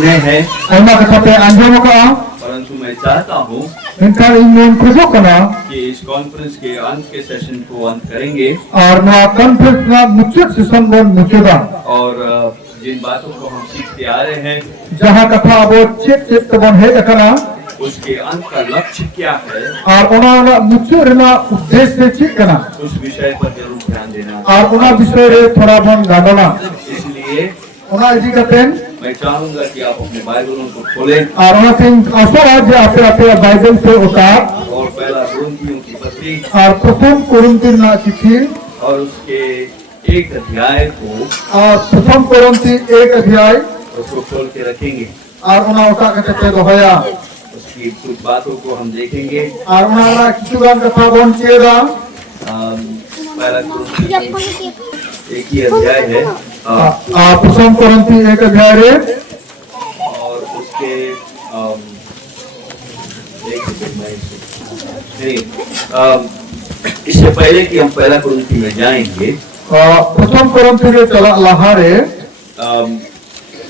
सुने हैं, ayma katape anjom ka परंतु मैं चाहता हूँ menkan ingon khujuk kana कि इस कॉन्फ्रेंस के अंत के सेशन को अंत करेंगे ar na conference na muchut season bon muchuda और जिन बातों को हम सीखते आ रहे हैं jaha katha abo chet chet tabon hej akana उसके अंत का लक्ष्य क्या है, ar ona na muchut rena uddeshe chit kana उस विषय पर जरूर ध्यान देना। ar ona bishoy re thoda bon gadona इसलिए ona idi katen मैं चाहूंगा कि आप अपने बाइबलों को खोलें ar ona tin asora je ape ape bible se utar और पहला कुरिन्थियों की पत्री ar prothom korinthir na chithi और उसके एक अध्याय को ar prothom korinthi ek adhyay उसको खोल के रखेंगे। ar ona uta kate pe dohoya उसकी कुछ बातों को हम देखेंगे। ar ona na kichugan katha bon cheda पहला कुरिन्थियों एक ही अध्याय है prothom korinthi ek adhyay re और उसके एक सेकंड में नहीं, इससे पहले कि हम पहला कुरिन्थी में जाएंगे prothom korinthi re chala lahare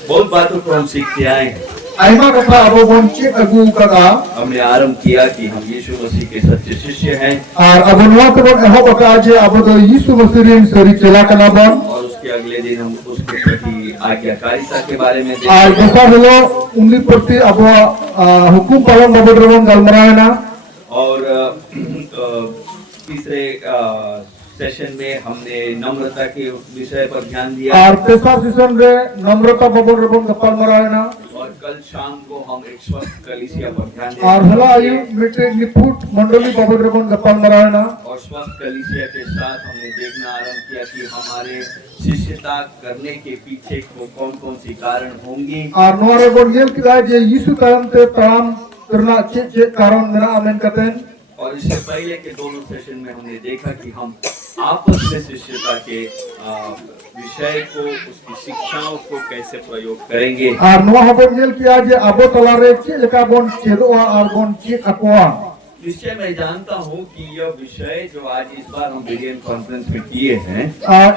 बहुत बातों को हम सीखते आए हैं। ayma katha abo bon chit agu kada हमने आरंभ किया कि हम यीशु मसीह के सच्चे शिष्य हैं ar abo noa tabon ehob aka je abo do Yisu Masih rin sari chela kana bon और उसके अगले दिन हम उसके प्रति आज्ञाकारिता के बारे में ar देखेंगे dosar holo unni prati abo hukum palan babod rebon galmarayana और तीसरे सेशन में हमने नम्रता के विषय पर ध्यान दिया ar tesar season re namrata babod rebon gapal marayana और कल शाम को हम एक स्वस्थ कलीसिया पर ध्यान ar hala ayu देंगे mite niput mandoli babod rebon gapal marayana और स्वस्थ कलीसिया के साथ हमने देखना आरंभ किया कि हमारे शिष्यता करने के पीछे को कौन कौन सी कारण होंगी ar noa rebon nyel kida je Yisu tayam te taram karna che che karon mena amen katen और इससे पहले के दोनों सेशन में हमने देखा कि हम आपस में शिष्यता के विषय को उसकी शिक्षाओं को कैसे प्रयोग करेंगे ar noa habon nyel kiya je abo talare che leka bon chedoa ar bon chit akoa निश्चय मैं जानता हूँ कि यह विषय जो आज इस बार हम बिलियन कॉन्फ्रेंस में किए हैं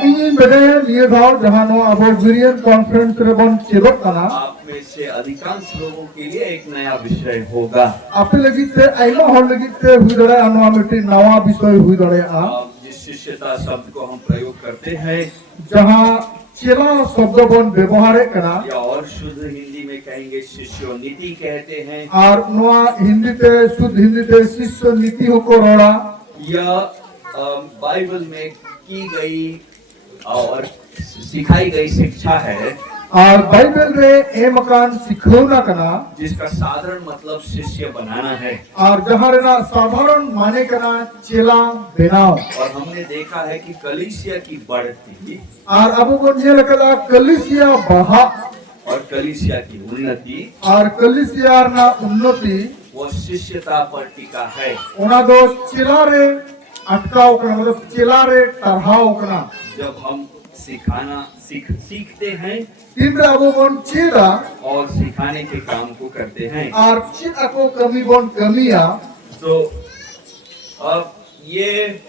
ini bede niye dhaw jahan no abo Gideon conference re bon chedok kana आप में से अधिकांश लोगों के लिए एक नया विषय होगा। ape lagi te aima hol lagi te hui dare anu amiti nawa bishoy hui dare a जिस शिष्यता शब्द को हम प्रयोग करते हैं jaha chela शब्द bon ব্যবহারে kana या और शुद्ध हिंदी में कहेंगे शिष्योनीति कहते हैं ar noa hindi te शुद्ध हिंदी te शिष्य नीति hoko roda यह बाइबल में की गई और सिखाई गई शिक्षा है ar bible re e makan sikhona kana जिसका साधारण मतलब शिष्य बनाना है। ar jaha re na sadharan mane kana chela benao और हमने देखा है कि कलीसिया की बढ़ती ar abu bon nyel kala kalisia baha और कलीसिया की उन्नति ar kalisia na unnati वो शिष्यता पर टिका है। ona do chela re atkao kana matlab chela re tarhao kana जब हम सीखते हैं tinda abo bon cheda और सिखाने के काम को करते हैं ar chit ako kami bon kamia तो अब ये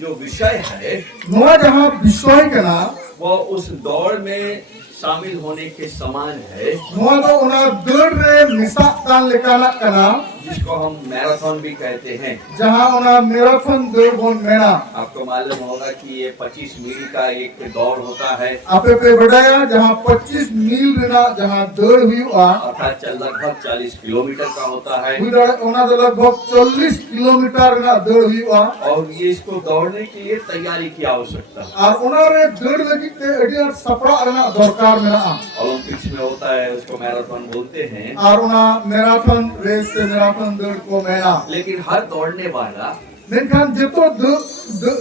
जो विषय है noa jaha bishoy kana वो उस दौड़ में शामिल होने के समान है noa do ona dad re misa tan lekana kana जिसको हम मैराथन भी कहते हैं। jaha ona marathon dad bon mena आपको मालूम होगा कि ये 25 मील का एक दौड़ होता है ape pe badaya jaha 25 mil rena jaha dad huyu'a अर्थात लगभग 40 किलोमीटर का होता है hui dare ona do lagbhag 40 kilometer rena dad huyu'a और ये इसको दौड़ने के लिए तैयारी की आवश्यकता है। ar ona re dad lagi te adi ar sapra rena dorkar mena Olympics में होता है उसको मैराथन बोलते हैं ar ona marathon race se marathon dad ko mena लेकिन हर दौड़ने वाला menkhan jeto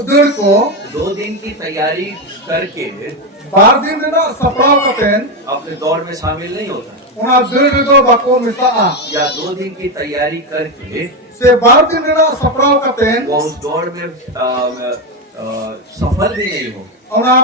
dad ko 2 दिन की तैयारी करके 12 din rena sapra katen अपने दौड़ में शामिल नहीं होता ona dad do bako misa'a या 2 दिन की तैयारी करके se 12 din rena sapra katen वो उस दौड़ में सफल भी नहीं हो ona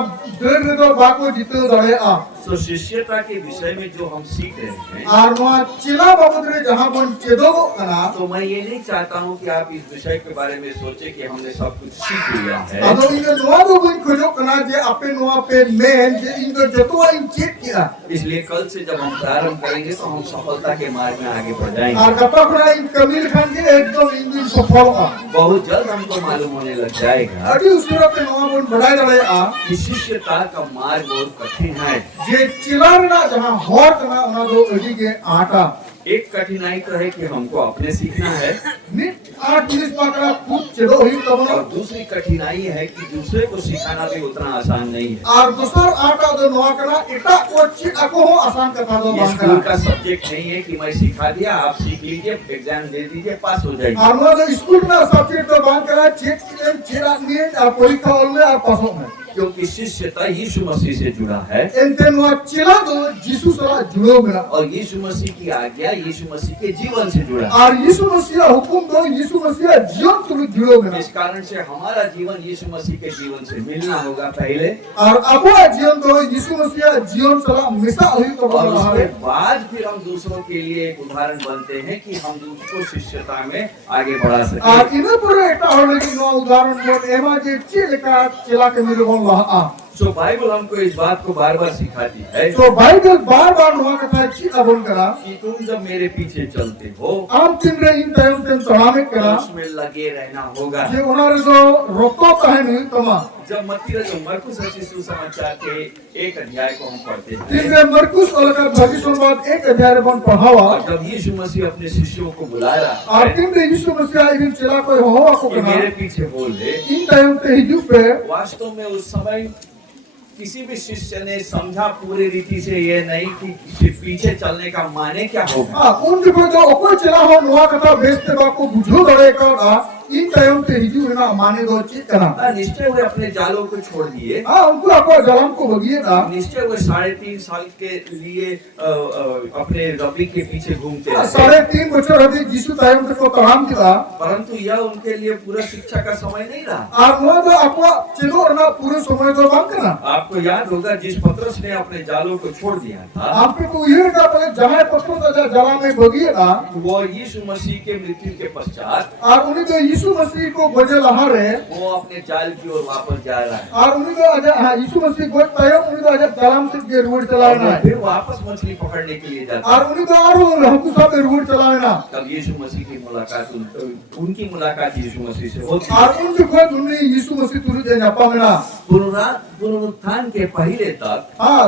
deur redo bako jiteu dareya तो शिष्यता के विषय में जो हम सीख रहे हैं, ar noa chila babod re jahan bon chedogok kana तो मैं ये नहीं चाहता हूँ कि आप इस विषय के बारे में सोचे कि हमने सब कुछ सीख लिया है। ado inge noa do bon khojok kana je ape noa pe men je inge jotoa in chet kiya इसलिए कल से जब हम प्रारंभ करेंगे तो हम सफलता के मार्ग में आगे बढ़ जाएंगे। ar gapa khona in kamil khan je ekdom inge sofol a बहुत जल्द हमको मालूम होने लग जाएगा adi usura pe noa bon badai dareya कि शिष्यता का मार्ग बहुत कठिन है। je chila rena jahan hor kana ona do adi ge aata एक कठिनाई तो है कि हमको अपने सीखना है, nit 8 minit pakara khud chedo hi और tabona दूसरी कठिनाई है कि दूसरे को सिखाना भी उतना आसान नहीं है। ar dosar aata do noa kana eta ko chi ako ho asan kata do ये ban स्कूल kana का सब्जेक्ट नहीं है कि मैं सिखा दिया, आप सीख लीजिए, एग्जाम दे दीजिए, पास हो जाएगी। ar noa do school na subject do ban kana chet kilen chera ni ar porikha olme ar pass olme क्योंकि शिष्यता यीशु मसीह से जुड़ा है, ente noa chila do jisu sala judo mera और यीशु मसीह की आज्ञा यीशु मसीह के जीवन से जुड़ा है। ar yisu masiha hukum do yisu masiha jion tu judo mera इस कारण से हमारा जीवन यीशु मसीह के जीवन से मिलना होगा पहले, ar abo jion do yisu masiha jion sala misa hi to और उसके ba बाद फिर हम दूसरों के लिए एक उदाहरण बनते हैं कि हम दूसरों को शिष्यता में आगे बढ़ा ar सकें। ina pore eta hole ki noa udaharon bon ema je chileka chila ke mere bon la a so Bible हमको इस बात को बार बार सिखाती है so bible bar bar noa kata chi abon kara कि तुम जब मेरे पीछे चलते हो am tinre in tayom ten tarame तो kara उसमें लगे रहना होगा। je onare do rokko kahani tama जब मत्ती जो मरकुस रचित सुसमाचार के एक अध्याय को हम पढ़ते हैं, tinre markus olaka bhagisonbad ek adhyay bon padhawa और जब यीशु मसीह अपने शिष्यों को बुला रहा ar है tinre yisu masiha ibin chila ko ho ako कि मेरे kana पीछे बोल दे, in tayom te hiju pe वास्तव में उस समय किसी भी शिष्य ने समझा पूरी रीति से ये नहीं कि पीछे चलने का माने क्या होगा। un jiko jo okoi chila ho noa kata beste ba ko bujho dare ka in tayom te hiju na mane do chi kana निश्चय हुए अपने जालों को छोड़ दिए, unko ako jalam ko bagiye na निश्चय हुए 3.5 साल के लिए अपने रबी के पीछे घूमते रहे, 3.5 बछर हबी जिसु तयम को तराम दिला परंतु यह उनके लिए पूरा शिक्षा का समय नहीं रहा। ar no do akwa chego na pure समय do bang kana आपको याद होगा जिस पतरस ने अपने जालों को छोड़ दिया था, आपके को ये का पहले जहां पत्रों का जला में बगिए ना वो यीशु मसीह के मृत्यु के पश्चात और उन्हीं जो यीशु मसीह को बजे लहारे वो अपने जाल की ओर वापस जा रहा है, और उन्हीं को अजा यीशु मसीह को तयम उन्हीं को अजा जलाम से के रोड चलाना और है फिर वापस मछली पकड़ने के लिए जाता और उन्हीं को और हमको सब रोड चलाना है। तब यीशु मसीह की मुलाकात उनकी मुलाकात यीशु मसीह से होती है। और उन जो को उन्हीं यीशु मसीह तुरु जे ना पामेना पुनरुत्थान के पहले तक हां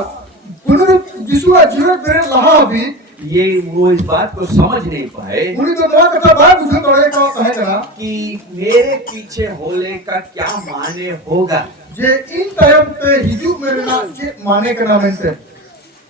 पुनरु यीशु आ जीवन करे लहा भी ये वो इस बात को समझ नहीं पाए उन्हीं तो नवा कथा बात बुझे तोड़े का कहे ना कि मेरे पीछे होने का क्या माने होगा। जे इन तयम पे हिजू मेरे ना जे माने के नाम से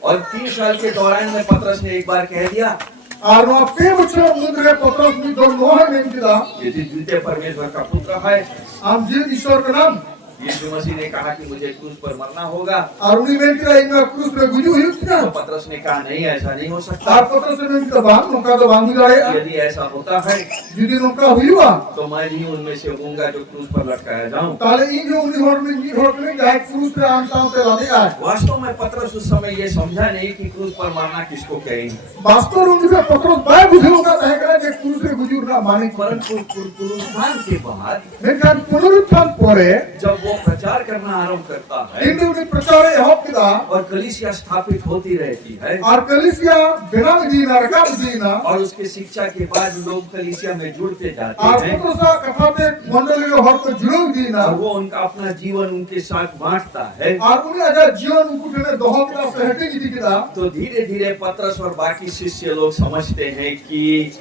और 3 साल के दौरान में पतरस ने एक बार कह दिया, और वहाँ पे बच्चों मुद्रे पत्रोस में दो नोह में दिला यदि द्वितीय परमेश्वर का पुत्र है, हम जी ईश्वर का नाम यीशु मसीह ने कहा कि मुझे क्रूस पर मरना होगा, और उन्हीं में दिला इनका क्रूस में गुजू हुई थी ना तो पतरस ने कहा नहीं ऐसा नहीं हो सकता। और पत्रोस ने इनका बांध उनका तो बांधी लाए यदि ऐसा होता है जिदी उनका हुई हुआ तो मैं भी उनमें से होऊंगा जो क्रूस पर लटकाया जाऊं। ताले इन जो उन्हीं होड़ में नी होड़ में जाए क्रूस पे आंताओं पे लादे आए वास्तव में पतरस उस समय ये समझा नहीं कि क्रूस पर मरना किसको कहेंगे, वास्तव उनका पत्रोस बाय बुझे होगा कहे करे जे क्रूस में गुजू ना माने परंतु पुनरुत्थान के बाद मैं कहा पुनरुत्थान परे जब वो प्रचार करना आरंभ करता है इन उन्हीं प्रचार है किदा और कलीसिया स्थापित होती रहती है, और कलिसिया बिना दीना रखा दीना और उसके शिक्षा के बाद लोग कलीसिया में जुड़ते जाते और हैं पत्रोसा कथा पे मंडली रो हर को जुड़ो दीना और वो उनका अपना जीवन उनके साथ बांटता है। और उन्हें अजा जीवन उनको ठने दोहो का सहटे की दिखदा तो धीरे धीरे पतरस और बाकी शिष्य लोग समझते हैं कि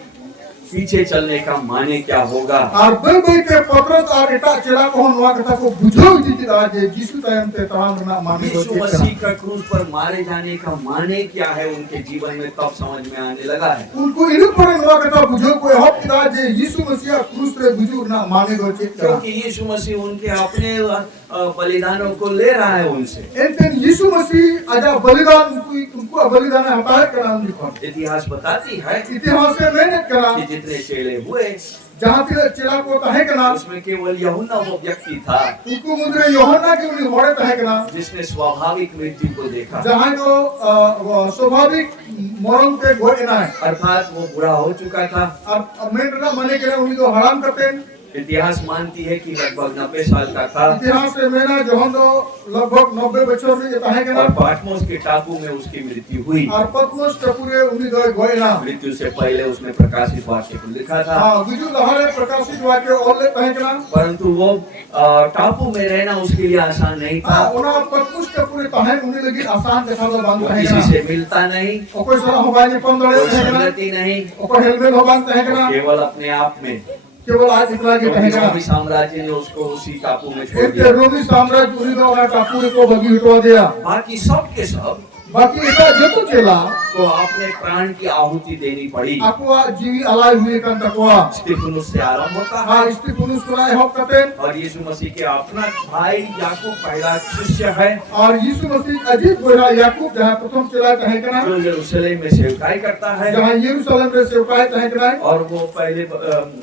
पीछे चलने का माने क्या होगा। और बल बल के पत्रस और एटा चेला को नवा कथा को बुझो दिखदा जे यीशु तयम ते तमाम ना माने को यीशु मसीह का क्रूस पर मारे जाने का माने क्या है उनके जीवन में तब समझ में आने लगा है। उनको इन पर नवा कथा बुझो को हो किदा जे यीशु मसीह क्रूस रे बुझो ना माने को चेक करा क्योंकि यीशु मसीह उनके अपने बलिदानों को ले रहा है उनसे। एंटन यीशु मसीह अजा बलिदान उनको बलिदान हटाए करा लिखो इतिहास बताती है इतिहास से मैंने करा कि जितने चेले हुए जहाँ तिला चेला को तहे कना उसमें केवल यूहन्ना वो व्यक्ति था उनको मुद्रे यूहन्ना के उन्हें होड़े तहे कना जिसने स्वाभाविक मृत्यु को देखा, जहाँ को स्वाभाविक मरण के गोए ना है अर्थात वो बुरा हो चुका था। अब मैं ना मने के उन्हें तो हराम करते हैं। इतिहास मानती है कि लगभग 90 साल का था इतिहास में मेरा जोहन तो लगभग 90 बच्चों में तहे कना और पाटमोस के टापू में उसकी मृत्यु हुई। और पतमोस टपुरे उन्हें दो गोए ना मृत्यु से पहले उसने प्रकाशित वाक्य को लिखा था, हाँ गुजु लहरे प्रकाशित वाक्य और ले तहे कना परंतु वो टापू में रहना उसके लिए आसान नहीं था। उन्हें पतमोस टपुरे तहे उन्हें लगी आसान देखा तो बांध वो तहे किसी कना से मिलता नहीं, कोई सलाह होगा नहीं पंद्रह कोई तहे कना संगति नहीं, कोई हेलमेट होगा तहे कना केवल अपने आप में। केवल आज इतना के तहे कना रोमी साम्राज्य ने उसको उसी टापू में छोड़ एक दिया। रोमी साम्राज्य पूरी का टापू को बगी हटवा दिया। बाकी सब के सब बाकी इतना जो चेला को अपने प्राण की आहुति देनी पड़ी। अकुआ जीवी अलाय हुए का तकवा स्तिफनुस से आरंभ होता है हाँ स्तिफनुस को लाए होक करते और यीशु मसीह के अपना भाई याकूब पहला शिष्य है और यीशु मसीह अजीब गोरा याकूब जहाँ प्रथम चेला तहे कना जो यरूशलेम में सेवकाई करता है जहाँ यरूशलेम में सेवकाई तहे कना और वो पहले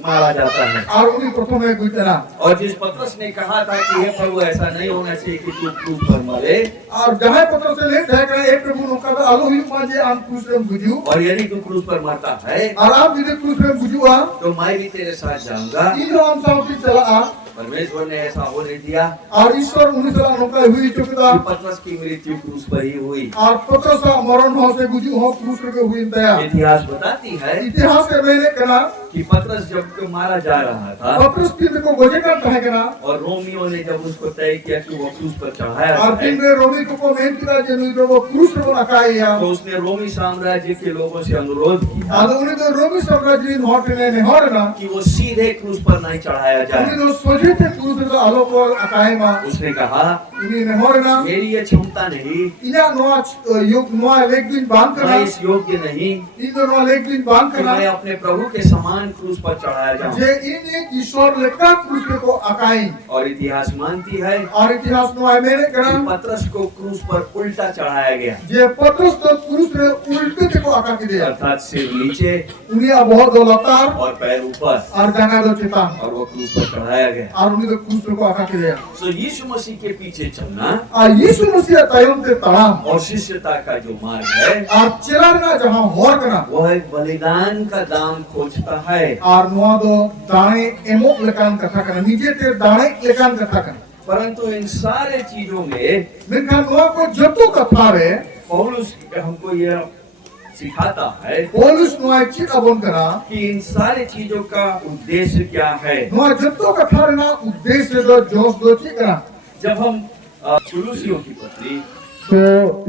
मारा जाता है। और उन्हीं प्रथम में गुजना और जिस पतरस ने कहा था कि हे प्रभु ऐसा नहीं होना चाहिए कि तू क्रूस पर मरे, और जहाँ पत्र से ले तहे कना एक प्रभु नो का आलो ही माजे आम क्रूस में गुजू और यदि तू क्रूस पर मरता है और आप यदि क्रूस में गुजुआ तो मैं भी तेरे साथ जाऊंगा। इन हम सब की चला आ परमेश्वर ने ऐसा होने दिया और ईश्वर उन्हीं सला नौका हुई चुकता कि पतरस की मृत्यु क्रूस पर ही हुई। और पत्र सा मरण हो से गुजू हो क्रूस के हुई दया इतिहास बताती है इतिहास के मैंने कना कि पतरस जब को मारा जा रहा था पत्रस तीन को गोजे का तहे कना और रोमियों ने जब उसको तय किया कि वो क्रूस पर चढ़ाया और जाए, तीन में रोमी को मेन किया जेनु जो वो क्रूस पर लगाया तो उसने रोमी साम्राज्य के लोगों से अनुरोध किया और उन्हें तो रोमी साम्राज्य हॉटने ने हॉरना कि वो सीधे क्रूस पर नहीं चढ़ाया उन्हें जाए। तो सोचे थे क्रूस का आलो को अकायमा उसने कहा उन्हें ने हॉरना मेरी ये क्षमता नहीं, इना नोआ योग नोआ एक दिन बांध करना मैं इस योग्य नहीं इन दोनों एक दिन बांध कि करना मैं अपने प्रभु के समान क्रूस पर चढ़ाया जाऊं। जे इन एक ईश्वर लेका क्रूस को अकाई और इतिहास मानती है और इतिहास नोआ मेरे कि कना पतरस को क्रूस पर उल्टा चढ़ाया गया, जे पत्रस तो क्रूस रे उल्टे को अका के दिया अर्थात सिर नीचे उन्हें बहुत दौलतार और पैर ऊपर और जंगा दो चिता और वो क्रूस पर चढ़ाया गया। और उन्हें तो क्रूस को आका के दिया सो यीशु मसीह के पीछे चलना और यीशु मसीह तायम ते तड़ाम और शिष्यता का जो मार्ग है और चलाना जहां होर करना वह एक बलिदान का दाम खोजता है। और नुआ दो दाने एमोक लेकान कथा करना नीचे ते दाने लेकान कथा करना परंतु इन सारे चीजों में मिनखान नुआ को जतो कथा रे पौलुस हमको यह सिखाता है पौलुस नुआ चित अबन करा कि इन सारे चीजों का उद्देश्य क्या है। नुआ जतो कथा रे ना उद्देश्य दो जोश दो ची करा जब हम कुलुसियों की पत्री तो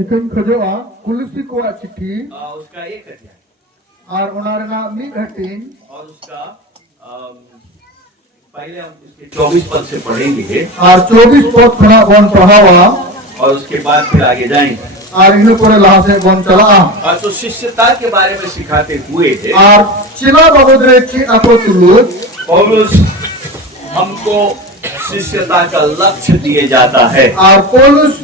इकन खजवा कुलसी को चिट्ठी उसका एक अध्याय और उनारे ना मी घटिन और उसका पहले हम उसके 24 पद से पढ़ेंगे और 24 पद खना बन पढ़ावा और उसके बाद फिर आगे जाएंगे। और इन पर लहा से बन चला तो शिष्यता के बारे में सिखाते हुए और चिला बाबूदरे ची आपो तुलुत पौलुस हमको शिष्यता का लक्ष्य दिए जाता है और पौलुस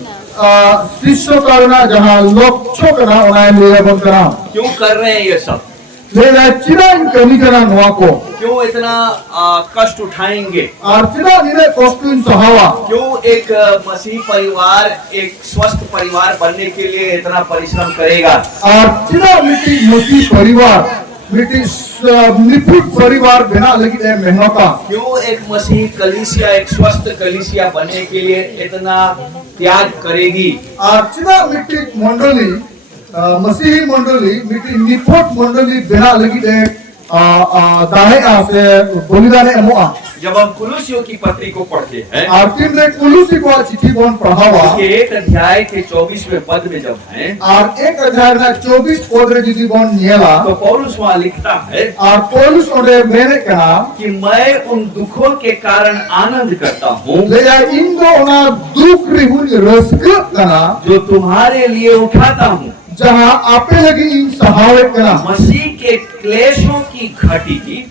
शिष्य करना जहां लोग छो करना उन्हें ले बन करना क्यों कर रहे हैं ये सब, ले जाए चिरा इन कमी करना नुआ को क्यों इतना कष्ट उठाएंगे, और चिरा निरे कॉस्ट्यूम सहावा क्यों एक मसीह परिवार एक स्वस्थ परिवार बनने के लिए इतना परिश्रम करेगा और चिरा मिट्टी मसीह परिवार मिट्टी निपुट परिवार बिना लगी है मेहनता क्यों एक मसीह कलीसिया एक स्वस्थ कलीसिया बनने के लिए इतना त्याग करेगी। और चिरा मिट्टी मंडली मसीही मंडली मिट्टी निपुट मंडली बिना लगी है दाहे आसे बलिदान एमोआ। जब हम कुलुसियों की पत्री को पढ़ते हैं और तीन ने कुलुसी को चिट्ठी बन पढ़ावा उसके एक अध्याय के 24वें पद में जब हैं और एक अध्याय ना 24 पद रे जिदी बन नियला तो पौलुस वहां लिखता है और पौलुस ओडे मेरे कहा कि मैं उन दुखों के कारण आनंद करता हूँ ले जा इंदो ना दुख रिहुन रस्क कना जो तुम्हारे लिए उठाता हूँ, जहां आपे लगी इन सहावे कना मसीह के क्लेशों की घटी की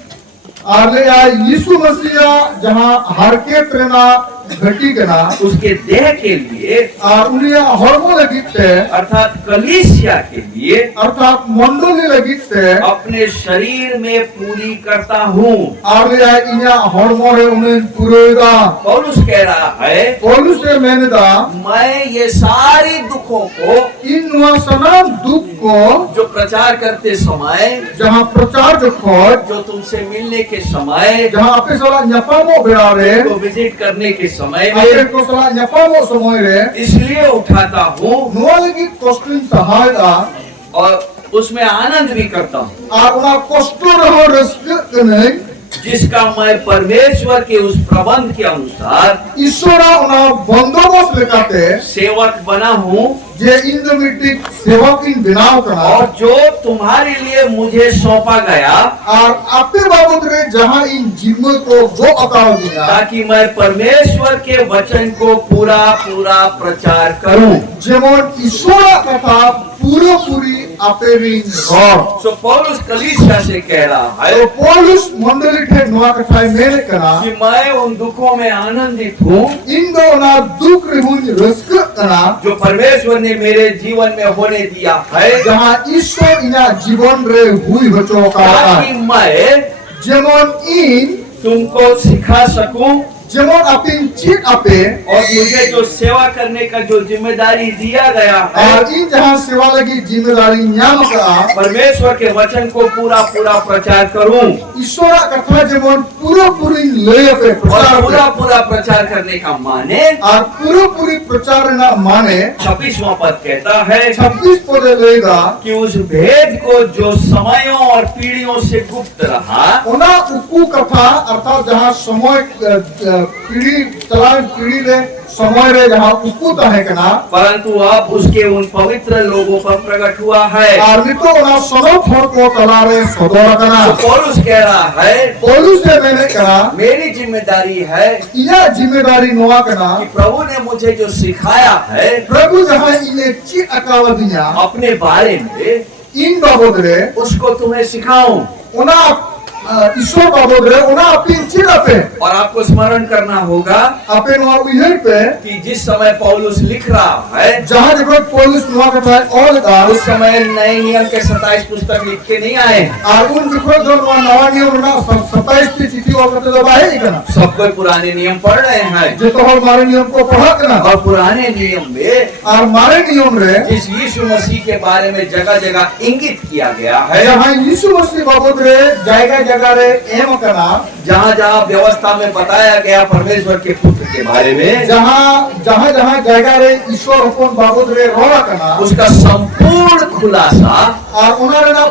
और ले जा यीशु मसीह जहां हर के प्रेरणा घटी कना उसके देह के लिए और उनिया हॉर्मोन लगिते अर्थात कलीसिया के लिए अर्थात मंडली लगिते अपने शरीर में पूरी करता हूँ। और या इन्या हॉर्मोन है उन्हें पुरेगा पौलुस कह रहा है पौलुस से मैंने दा मैं ये सारी दुखों को इन सनाम दुख को जो प्रचार करते समय, जहाँ प्रचार जो खोज जो तुमसे मिलने के समय, जहाँ आपे साला न्यापामो बेरारे को विजिट करने के समय आपे में को साला न्यापामो समय रे इसलिए उठाता हूँ नुआ लगी कष्टिन सहायता और उसमें आनंद भी करता हूँ, और उना कष्ट रहो रस्क कने जिसका मैं परमेश्वर के उस प्रबंध के अनुसार ईश्वरा उना बंदोबस्त लेकाते सेवक बना हूँ जे इंद्रमिटिक सेवक इन बिनाव कना और जो तुम्हारे लिए मुझे सौंपा गया और आपे बाबत रे जहाँ इन जिम्मे को वो अकाल दिया ताकि मैं परमेश्वर के वचन को पूरा पूरा प्रचार करूं। जेमन ईश्वरा कथा पूरो पूरी आपे रिन रॉड सो पौलुस कलीसिया से कह रहा है तो पौलुस मंडली ठे नुआ कथा मेरे कना कि मैं उन दुखों में आनंदित हूँ इन दो ना दुख रिहुन रस्क कना जो परमेश्वर ने मेरे जीवन में होने दिया है, जहाँ ईश्वर इना जीवन रे हुई बचो का ताकि मैं जेमन इन तुमको सिखा सकूं जेमन अपिन चिट आपे और मुझे जो सेवा करने का जो जिम्मेदारी दिया गया है, और इन जहाँ सेवा लगी जिम्मेदारी न्याम का परमेश्वर के वचन को पूरा पूरा प्रचार करूं ईश्वरा कथा जेमन पूरो पूरी ले पे और प्रचार पूरा पूरा प्रचार करने का माने और पूरो पूरी प्रचार ना माने 26वां पद कहता है 26 पद लेगा कि उस भेद को जो समयों और पीढ़ियों से गुप्त रहा उना उपु कथा अर्थात जहाँ समय पीढ़ी चलान पीढ़ी ले समय रे जहाँ उपु है कना परंतु अब उसके उन पवित्र लोगों पर प्रकट हुआ है। और नितो उना सनो फर को तलारे सदोरा कना तो पौलुस कह रहा है पौलुस से मैंने कहा मेरी जिम्मेदारी है यह जिम्मेदारी नुआ कना कि प्रभु ने मुझे जो सिखाया है प्रभु जहाँ इन्हें ची अकाल दिया अपने बारे में इन बाबत रे उसको तुम्हें सिखाऊं उना ईश्वर बाबत रे उना अपिन चिरा पे और आपको स्मरण करना होगा अपे नुआ उइहर पे कि जिस समय पौलुस लिख रहा है जहाँ देखो पौलुस नुआ कथा और का उस समय नए नियम के 27 पुस्तक लिख के नहीं आए, और उन देखो जो नुआ नवा नियम ना 27 की चिट्ठी और करते दबा है कना सब कोई पुराने नियम पढ़ रहे हैं जो तो हमारे नियम को पढ़ा कना और पुराने नियम में और हमारे नियम रे जिस यीशु मसीह के बारे में जगह जगह इंगित किया गया है, जहाँ यीशु मसीह बाबत रे जाएगा जगह रे एम कना जहाँ जहाँ व्यवस्था में बताया गया परमेश्वर के पुत्र के बारे में, जहाँ जगह रे ईश्वर अपन बाबत रे रोड़ा कना उसका संपूर्ण खुलासा और उन्होंने ना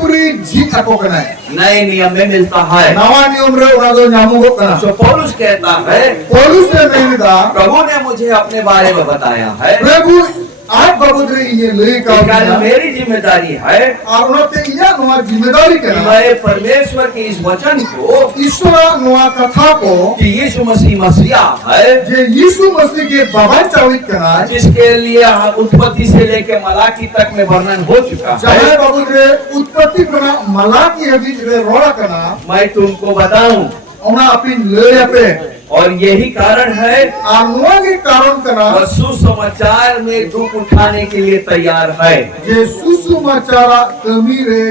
पूरी जीत अको कना है नए नियम में मिलता है। नवा नियम रे उन्होंने जो नामों को कना तो पौलुस कहता है पौलुस से मैंने दा प्रभु ने मुझे अपने बारे में बताया है, प्रभु आज बाबत रे ये ले का कारण मेरी जिम्मेदारी है और उन्होंने इन्हें नुआ जिम्मेदारी कि कना मैं परमेश्वर के इस वचन को ईश्वर नुआ कथा को कि यीशु मसीह मसीहा है जे यीशु मसीह के बाबा चावित कना जिसके लिए उत्पत्ति से लेकर मलाकी तक में वर्णन हो चुका जहाँ है, बाबत रे उत्पत्ति कना मलाकी हदीस रे रोड़ा कना मैं तुमको बताऊं उन्हें अपिन ले पे और यही कारण है नुआ के कारण कना वह सुसमाचार में दुख उठाने के लिए तैयार है। जे सुसमाचारा कमी रे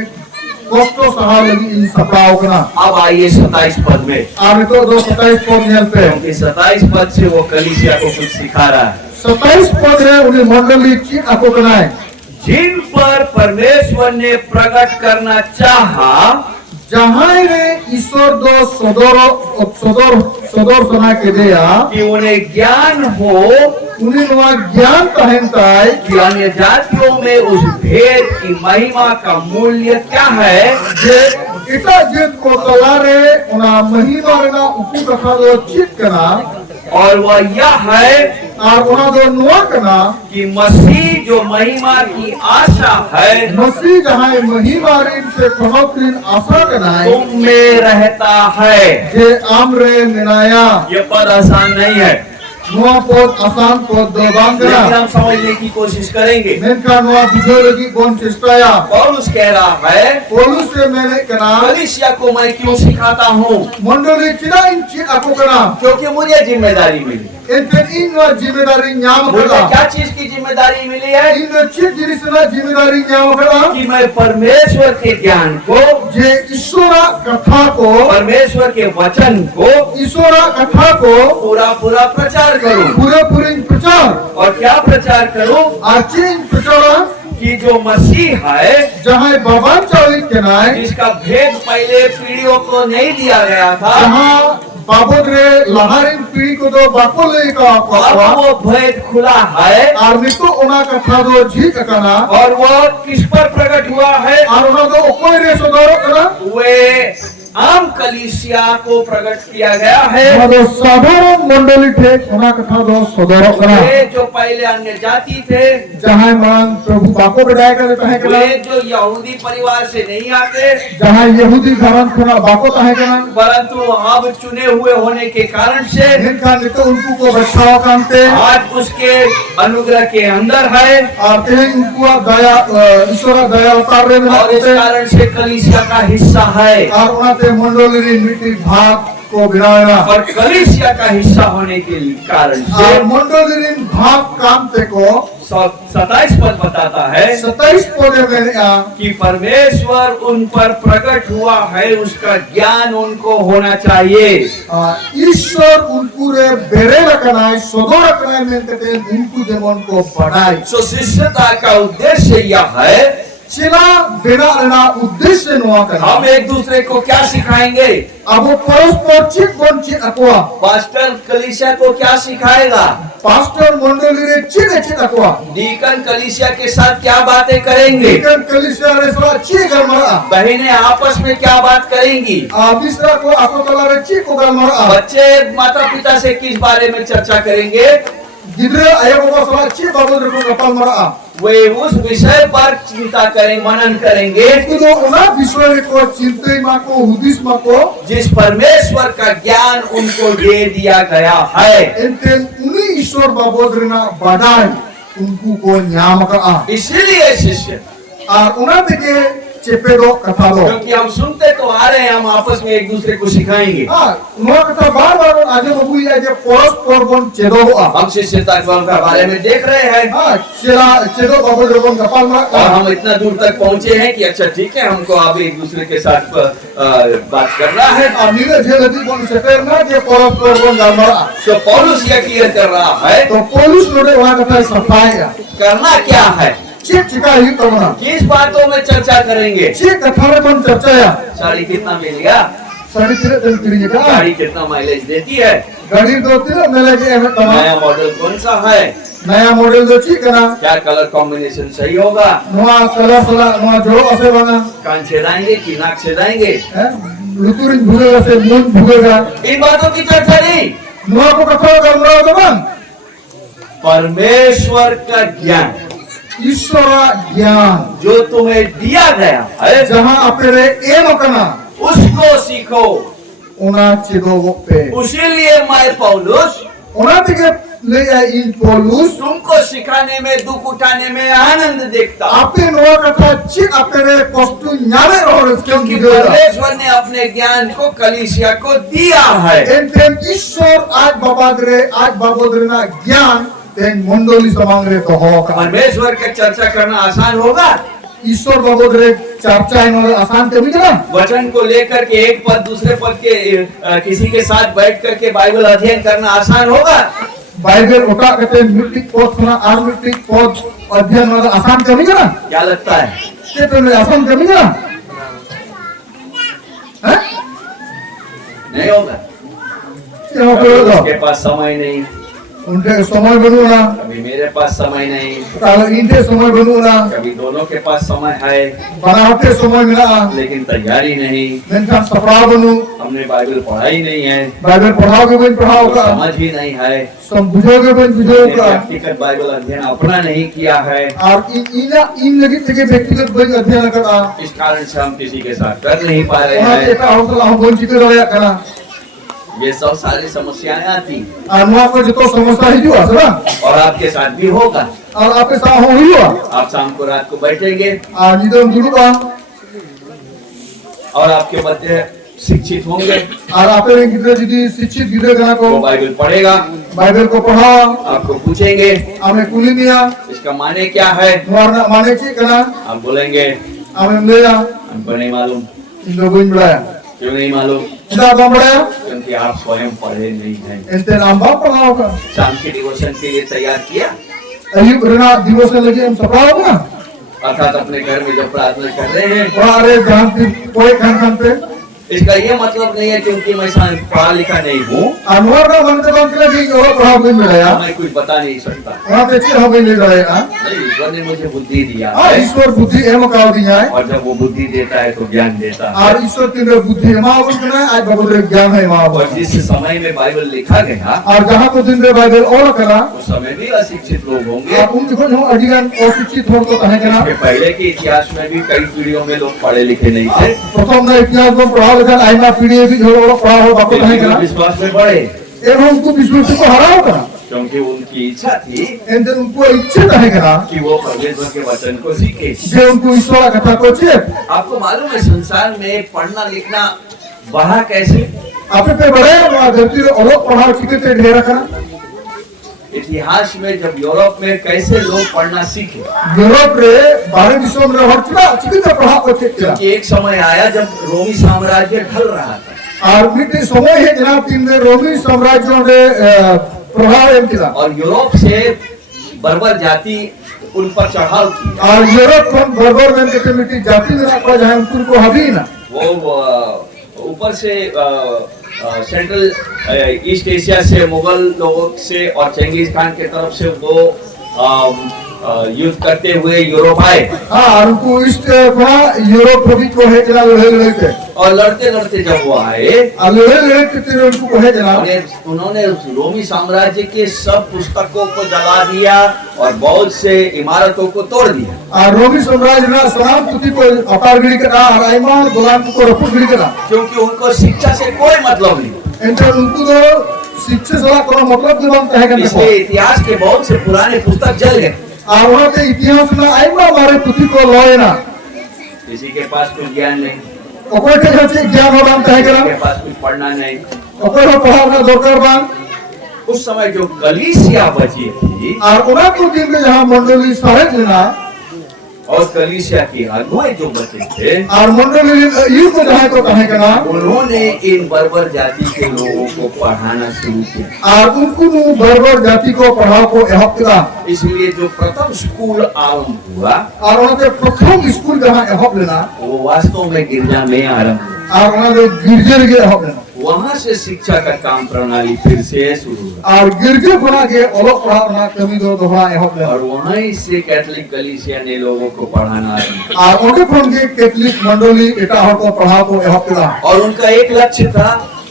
कष्टो सहा लगी इन सताओ कना अब आइए 27 पद में, और तो 27 पद नियल पे क्योंकि 27 पद से वो कलीसिया को कुछ सिखा रहा है। 27 पद रे उन्हें मंडली चित अको कना है जिन पर परमेश्वर ने प्रकट करना चाहा जहाँ रे ईश्वर दो सदोर सुना के दिया कि उन्हें ज्ञान हो उन्हें नुआ ज्ञान कहता है कि अन्य जातियों में उस भेद की महिमा का मूल्य क्या है, जे इता जित को तलारे उना महिमा रे ना उपु कथा दो चित कना और वह यह है और उना दो नुआ कना कि मसीह जो महिमा की आशा है मसीह जहाँ महिमा रिन से खनोक्रिन आशा कना है तुम में रहता है। जे आमरे मिनाया ये पद आसान नहीं है Noa pod asan pod do bang लेकिन kena. हम समझने की कोशिश करेंगे। Menka noa bujho lagi bon chestaya. पौलुस कह रहा है, Polus se mene kena. कलीसिया को मैं क्यों सिखाता हूँ? Mondoli cina inci aku kena. क्योंकि मुझे जिम्मेदारी मिली। Enten in noa जिम्मेदारी nyam मुझे kena. क्या चीज की जिम्मेदारी मिली है? In noa cik jinis na जिम्मेदारी nyam kena. कि मैं परमेश्वर के ज्ञान को, Je isora katha ko, परमेश्वर के वचन को isora katha ko पूरा पूरा प्रचार करूं। pura purin प्रचार. और क्या प्रचार करूं? Arcin प्रचार कि जो मसीह है, जहाँ बाबा चावित केनाय जिसका भेद पहले पीढ़ियों को नहीं दिया गया था, जहाँ बाबोद रे लहारिन पीढ़ी को तो बाको ले का अब वो भेद खुला है। और नितो उना कथा दो झीक कना और वो किस पर प्रकट हुआ है? और उना तो ओकोई रे सदरो कना वे आम कलीसिया को प्रकट किया गया है। मदो साधारण मंडली थे उना कथा दो सदरो कना वे जो पहले अन्य जाति थे, जहाँ मान प्रभु बाको बिदाय करे तहे कना वे जो यहूदी परिवार से नहीं आते, जहाँ यहूदी घरान खना बाको तहे कना परंतु अब चुने हुए होने के कारण से इनका नितो उनको को बचाव कांते आज उसके अनुग्रह के अंदर है। और तें उनको दया ईश्वर दया अवतार रे में और इस कारण से कलीसिया का हिस्सा है। और उना मंडली मिट्टी भाग को बिनाना और कलीसिया का हिस्सा होने के कारण से और मंडली भाग काम ते को 27 पद बताता है 27 पदे में कि परमेश्वर उन पर प्रकट हुआ है, उसका ज्ञान उनको होना चाहिए। ईश्वर उनको रे बेरे रखना सदो रखना में ते उनको जमन को बढ़ाई। सो शिष्यता का उद्देश्य यह है, चिला बिना लेना उद्देश्य नुआ करना। हम एक दूसरे को क्या सिखाएंगे? अब वो परस्पर चित बन चित अकुआ पास्टर कलीसिया को क्या सिखाएगा? पास्टर मंडली रे चित अकुआ डीकन कलीसिया के साथ क्या बातें करेंगे? लेकिन कलिसिया रे सला ची गरमरा बहनें आपस में क्या बात करेंगी? दूसरा को आपको कला रे ची को गरमरा बच्चे माता पिता से किस बारे में चर्चा करेंगे? गिदरे आया बाबा सला ची बाबा रे को गपल मरा वे उस विषय पर चिंता करें, मनन करेंगे तो उना विश्व को चिंते मा को हुदिस मा को जिस परमेश्वर का ज्ञान उनको दे दिया गया है। इनते उन्हीं ईश्वर बाबोदरना बढ़ाई उनको को न्याम का इसीलिए शिष्य और उना के चेपे दो कथा दो क्योंकि हम सुनते तो आ रहे हैं, हम आपस में एक दूसरे को सिखाएंगे। नो कथा बार बार आज बबू या जे परस्पर बन चेदो हम शिष्यता के बारे में देख रहे हैं चेला चेदो बाबोदर बन गपाल मा और हम इतना दूर तक पहुंचे हैं कि अच्छा ठीक है, हमको अब एक दूसरे के साथ बात करना है। नीले झेलती बन सकर ना जे परस्पर बन गमा तो पौलुस यह क्लियर कर रहा है, तो पुलिस लोडे वहां कथा सफाया करना क्या है, चेक चिका ही करना किस बातों में चर्चा करेंगे। चेक कथा रे बन चर्चाया साड़ी कितना मिलेगा, साढ़े 3 दिन का गाड़ी कितना माइलेज देती है, गाड़ी दो तीन मिले के हमें तमाम नया मॉडल कौन सा है, नया मॉडल दो ची कना क्या कलर कॉम्बिनेशन सही होगा, नवा कलर सला नवा जोड़ो असे बना कान छेदाएंगे कि नाक छेदाएंगे, लुतुरिन भुगेगा से मुन भुगेगा इन बातों की चर्चा नहीं। नवा को कथा गमरा दो बन परमेश्वर का ज्ञान ईश्वर ज्ञान जो तुम्हें दिया गया है, जहां अपने एम कना उसको सीखो। उना चिदो पे इसीलिए मैं पौलुस उना के ले इन पौलुस तुमको सिखाने में, दुख उठाने में आनंद देखता हूं। आपे नवा कथा ची अपने कष्ट न्यारे और क्योंकि परमेश्वर ने अपने ज्ञान को कलीसिया को दिया है। एंटेम ईश्वर आज बाबोदरे ना ज्ञान तेन मंडली समांगरे तो हो परमेश्वर का चर्चा करना आसान होगा? ईश्वर बाबोदरे चर्चा इन आसान कभी ना वचन को लेकर के एक पद दूसरे पद के किसी के साथ बैठ करके बाइबल अध्ययन करना आसान होगा? बाइबल उठा कहते मिट्टिक पद सुना आर मिट्टिक पद अध्ययन वाला आसान कभी ना क्या लगता है? ये तो आसान कभी ना हैं नहीं होगा। ये कभी होगा उसके पास समय नहीं, उनके समय बनूना कभी मेरे पास समय नहीं, तालो इनके समय बनूना कभी दोनों के पास समय है बनावटे समय मिला लेकिन तैयारी नहीं। मेनका सपड़ा बनू हमने बाइबल पढ़ा ही नहीं है, बाइबल पढ़ाओगे बन पढ़ाओगा समझ ही नहीं है, समझोगे बन हमने बुझोगा व्यक्तिगत बाइबल अध्ययन अपना नहीं किया है। और इन लगी थे व्यक्तिगत बन अध्ययन करा इस कारण से हम किसी के साथ कर नहीं पा रहे वहां हैं। एक हौसला हम बन चिके रहा करा ये सब सारी समस्याएं आती नवा को जो समस्या हिजुआ सेबा और आपके साथ भी होगा। और आपे सा हो हिजुआ आप शाम को रात को बैठेंगे निदम दुरुबा और आपके मध्य शिक्षित होंगे, और आपे गिदरे जदी शिक्षित गिदरे कना को वो बाइबल पढ़ेगा, बाइबल को पढ़ाओ, आपको पूछेंगे हमें कुलिनिया इसका माने क्या है, नवा माने ची कना आप बोलेंगे हमें लेया हमको नहीं मालूम। इंदो बुइन बड़ाया क्यों नहीं मालूम? इदा बम बड़ाया क्योंकि आप स्वयं पढ़े नहीं हैं। इंते नाम बाप पढ़ाओ का शाम के डिवोशन के लिए तैयार किया, अयुब रना दिवस के लगे हम सफाओ ना अर्थात अपने घर में जब प्रार्थना कर रहे हैं। अरे जहां कोई खान पे इसका ये मतलब नहीं है क्योंकि मैं पढ़ा लिखा नहीं हूँ अनवर का बनते बनते भी और पढ़ा बुइन बड़ाया मैं कुछ बता नहीं सकता। वहां पे ची हम ले जाएगा नहीं, ईश्वर ने मुझे बुद्धि दिया आ है ईश्वर बुद्धि एम का दिया है और जब वो बुद्धि देता है तो ज्ञान देता है। और ईश्वर की बुद्धि है मां बोलना आज बहुत ज्ञान है मां और जिस समय में बाइबल लिखा गया और जहां को दिन रे बाइबल और करा उस समय भी अशिक्षित लोग होंगे। आप उन देखो जो अधिकांश अशिक्षित हो तो कहे करा इसके पहले के इतिहास में भी कई पीढ़ियों में लोग पढ़े लिखे नहीं थे, प्रथम ना इतिहास में पढ़ा लिखा आईना पीढ़ी भी जो पढ़ा हो बापू कहे करा विश्वास में बढ़े एवं उनको विश्वास को हराओ करा क्योंकि उनकी इच्छा थी एंड उनको इच्छा कहे करा कि वो परमेश्वर के वचन को सीखे। जे उनको ईश्वर का कथा को चेप आपको मालूम है संसार में पढ़ना लिखना बढ़ा कैसे? आपे पे बड़े धरती रे अलग पढ़ा चिकते ढेर करा इतिहास में जब यूरोप में कैसे लोग पढ़ना सीखे, यूरोप रे बाहरी देशों में हर चिकते पढ़ा को चेप क्योंकि एक समय आया जब रोमी साम्राज्य ढल रहा था और मिटे समय है जनाब तीन रोमी साम्राज्यों रे प्रभाव एम किया और यूरोप से बर्बर जाति उन पर चढ़ाव की और यूरोप को बर्बर में के मिट्टी जाति में रखा जाए उनको हबी ना वो ऊपर से सेंट्रल ईस्ट एशिया से मुगल लोगों से और चंगेज खान के तरफ से वो युद्ध करते हुए यूरोप आए। हाँ उनको ईस्ट बड़ा यूरोप भी को है जना लड़े थे और लड़ते लड़ते जब वो आए लड़े कितने उनको को है जना उन्होंने रोमी साम्राज्य के सब पुस्तकों को जला दिया और बहुत से इमारतों को तोड़ दिया। और रोमी साम्राज्य ना सलाम तुति को अपारगिरी करा और आईमान गुलाम को रफुगिरी करा क्योंकि उनको शिक्षा से कोई मतलब नहीं। एंटर उनको तो शिक्षा से कोई मतलब नहीं बनता है इसलिए इतिहास के बहुत से पुराने पुस्तक जल गए और वहाँ पे इतिहास में आईमा हमारे तुति को लॉय ना किसी के पास कोई ज्ञान नहीं, ओकर के जैसे ज्ञान हो बनता है किसी के पास कुछ पढ़ना नहीं। ओकर हो पढ़ाना दरकार बान उस समय जो कलीसिया बची थी और उन्हें को दिन में जहाँ मंडली सहायक लेना और कलीसिया के अगुवाई जो बचे थे और मंडली यू को जहाँ को कहे करना उन्होंने इन बर्बर जाति के लोगों को पढ़ाना शुरू किया और उनको बर्बर जाति को पढ़ाओ को एहक किया। इसलिए जो प्रथम स्कूल आरंभ हुआ और उन्होंने प्रथम स्कूल जहाँ एहक लेना वो वास्तव में गिरजा में आरंभ हुआ और उन्होंने गिरजे लगे एहक लेना वहां से शिक्षा का काम प्रणाली फिर से शुरू हुआ और गिरजे बना के अलग पढ़ाना कमी दो दोहरा एहक लेना और वहीं से कैथोलिक कलीसिया ने लोगों को पढ़ाना आरंभ किया और उनके फोन के कैथोलिक मंडली इटा को पढ़ाओ को एहक किया और उनका एक लक्ष्य था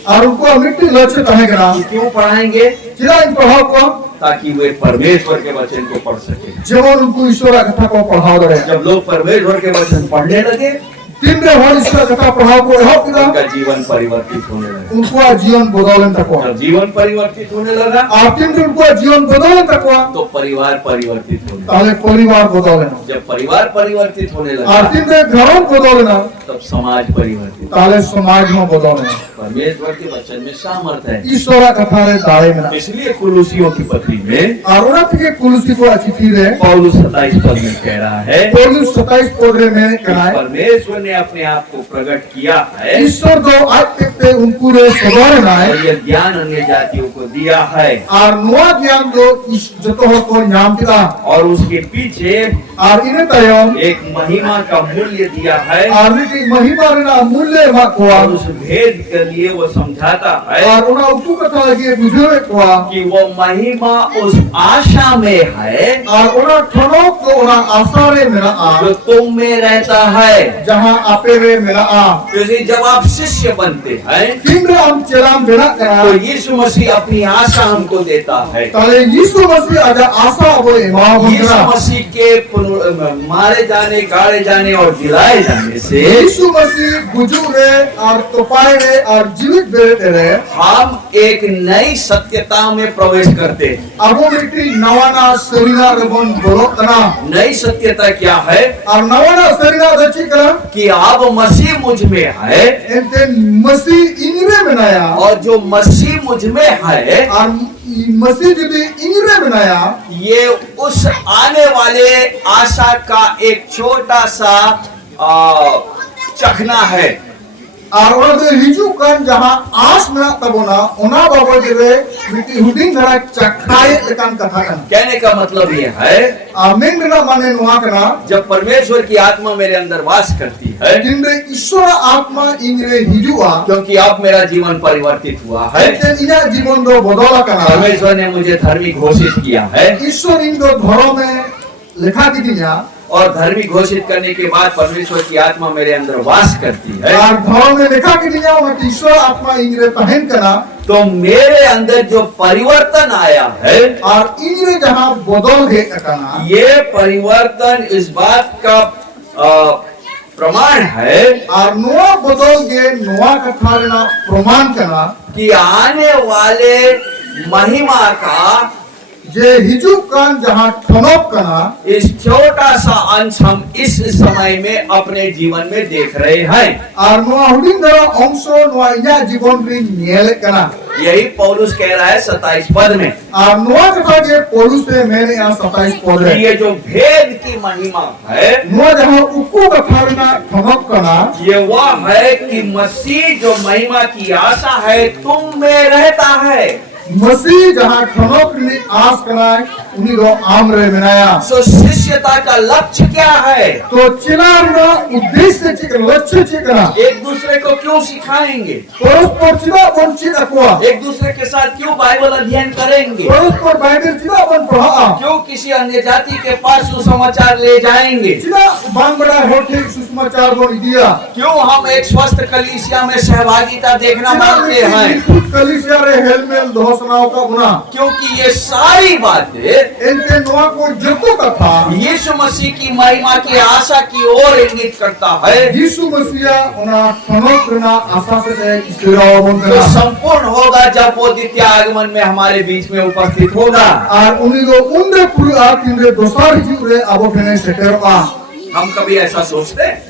और उनको मिट्टी लक्ष्य कहे करना कि क्यों पढ़ाएंगे चिरा इन पढ़ाओ को ताकि वे परमेश्वर के वचन को पढ़ सके। जब उनको ईश्वर कथा को पढ़ाओ दे जब लोग परमेश्वर के वचन पढ़ने लगे तीन रे हर ईश्वर कथा पढ़ाओ को एहक किया उनका जीवन परिवर्तित होने लगा। उनको जीवन बदौलन तक जब जीवन परिवर्तित होने लगा और तीन दिन उनको जीवन बदौलन तक तो परिवार परिवर्तित होने लगा। ताले परिवार बदौलन जब परिवार परिवर्तित होने और लगा तीन दिन घरों बदौलन तब समाज परिवर्तित। ताले समाज में बदौलन परमेश्वर के वचन में सामर्थ है, ईश्वर कथा रे दाड़े में इसलिए कुलुसियों की पत्री में और उन्हें के कुलुसी को चिट्ठी रे पौलुस 27 पद में कह रहा है पौलुस 27 पद में कहना है परमेश्वर ने अपने आप को प्रकट किया है ईश्वर दो आज तक ते उनको रे सुधारना है और यह ज्ञान अन्य जातियों को दिया है और नया ज्ञान जो इस जतो को नाम किया और उसके पीछे और इन्हें तयम एक महिमा का मूल्य दिया है और इनकी महिमा रे मूल्य मा को और उस भेद के लिए वो समझाता है और उन्हें उनको कथा लगे बुझे को कि वो महिमा उस आशा में है और उन्हें ठनो को उन्हें आशा रे मेरा आ जो तुम में रहता है। जहाँ आपे रे मेरा आ क्योंकि जब आप शिष्य बनते हैं तीन रे हम चलाम बेड़ा करा तो यीशु मसीह अपनी आशा हमको देता है। ताले यीशु मसीह आजा आशा वो इमाम यीशु बंदरा मसीह के मारे जाने, गाड़े जाने और जिलाए जाने से यीशु मसीह गुजर रे और तोपाए रे और जीवित बेरे रे हम एक नई सत्यता में प्रवेश करते हैं। अबो मिट्टी नवाना शरीरा रबन बोलोतना नई सत्यता क्या है और नवाना शरीरा दची करा कि अब मसीह मुझ में है एंते मसीह इनरे बनाया और जो मसीह मुझ में है और मसीह जब इनरे बनाया ये उस आने वाले आशा का एक छोटा सा चखना है। और उन्हें हिजू कान जहाँ आस में तबोना उन्हें बाबा जरे मिट्टी हुडिंग धरा चखाए लेकिन कथा करना कहने का मतलब ये है आमीन बिना माने नुआ करना जब परमेश्वर की आत्मा मेरे अंदर वास करती है जिनरे ईश्वर आत्मा इंद्रे हिजुआ क्योंकि अब मेरा जीवन परिवर्तित हुआ है। इना जीवन दो बदला करना परमेश्वर ने मुझे धर्मी घोषित किया है ईश्वर इन दो घरों में लिखा दी दिया और धर्मी घोषित करने के बाद परमेश्वर की आत्मा मेरे अंदर वास करती है और घरों में लिखा की दिया और ईश्वर आत्मा इंद्रे पहन करना तो मेरे अंदर जो परिवर्तन आया है और इंद्रे जहाँ बदल है करना ये परिवर्तन इस बात का प्रमाण है और नुआ बदल के नुआ कथा लेना प्रमाण करना कि आने वाले महिमा का जे हिजू कान जहाँ ठनोप करना इस छोटा सा अंश हम इस समय में अपने जीवन में देख रहे हैं और नुआ हुडिंग दरा अंशो नुआ इना जीवन री नेल करना यही पौलुस कह रहा है 27 पद में और नुआ कथा के पौलुस से मैंने यहाँ 27 पद है ये जो भेद की महिमा है नुआ जहाँ उक्को कथा लेना ठनोप करना ये वह है कि मसीह जो महिमा की आशा है तुम में रहता है। मसीह जहाँ ठनोप ने आस करना है उन्हीं को आमरे बनाया सो शिष्यता का लक्ष्य क्या है तो चिना उद्देश्य चिकन लक्ष्य चिकना एक दूसरे को क्यों सिखाएंगे परस्पर चिना वंचित अकुआ एक दूसरे के साथ क्यों बाइबल अध्ययन करेंगे परस्पर बाइबल चिना वन पढ़ा क्यों किसी अन्य जाति के पास सुसमाचार ले जाएंगे चिना बांग बड़ा होठे सुसमाचार बन दिया क्यों हम एक स्वस्थ कलीसिया में सहभागिता देखना मांगते हैं कलीसिया रे हेलमेल धोसनाओं का गुना क्योंकि ये सारी बातें इनके नुआ को जतो का था यीशु मसीह की महिमा की आशा की ओर इंगित करता है यीशु मसीह उन्हें ठनोप करना आशा से है सिराओ बन जो करना संपूर्ण होगा जब वो द्वितीय आगमन में हमारे बीच में उपस्थित होगा और उन्हीं को उन्हें पूरी आँख इन्हें दोसार जीव रे अब फिर सेटर आ हम कभी ऐसा सोचते हैं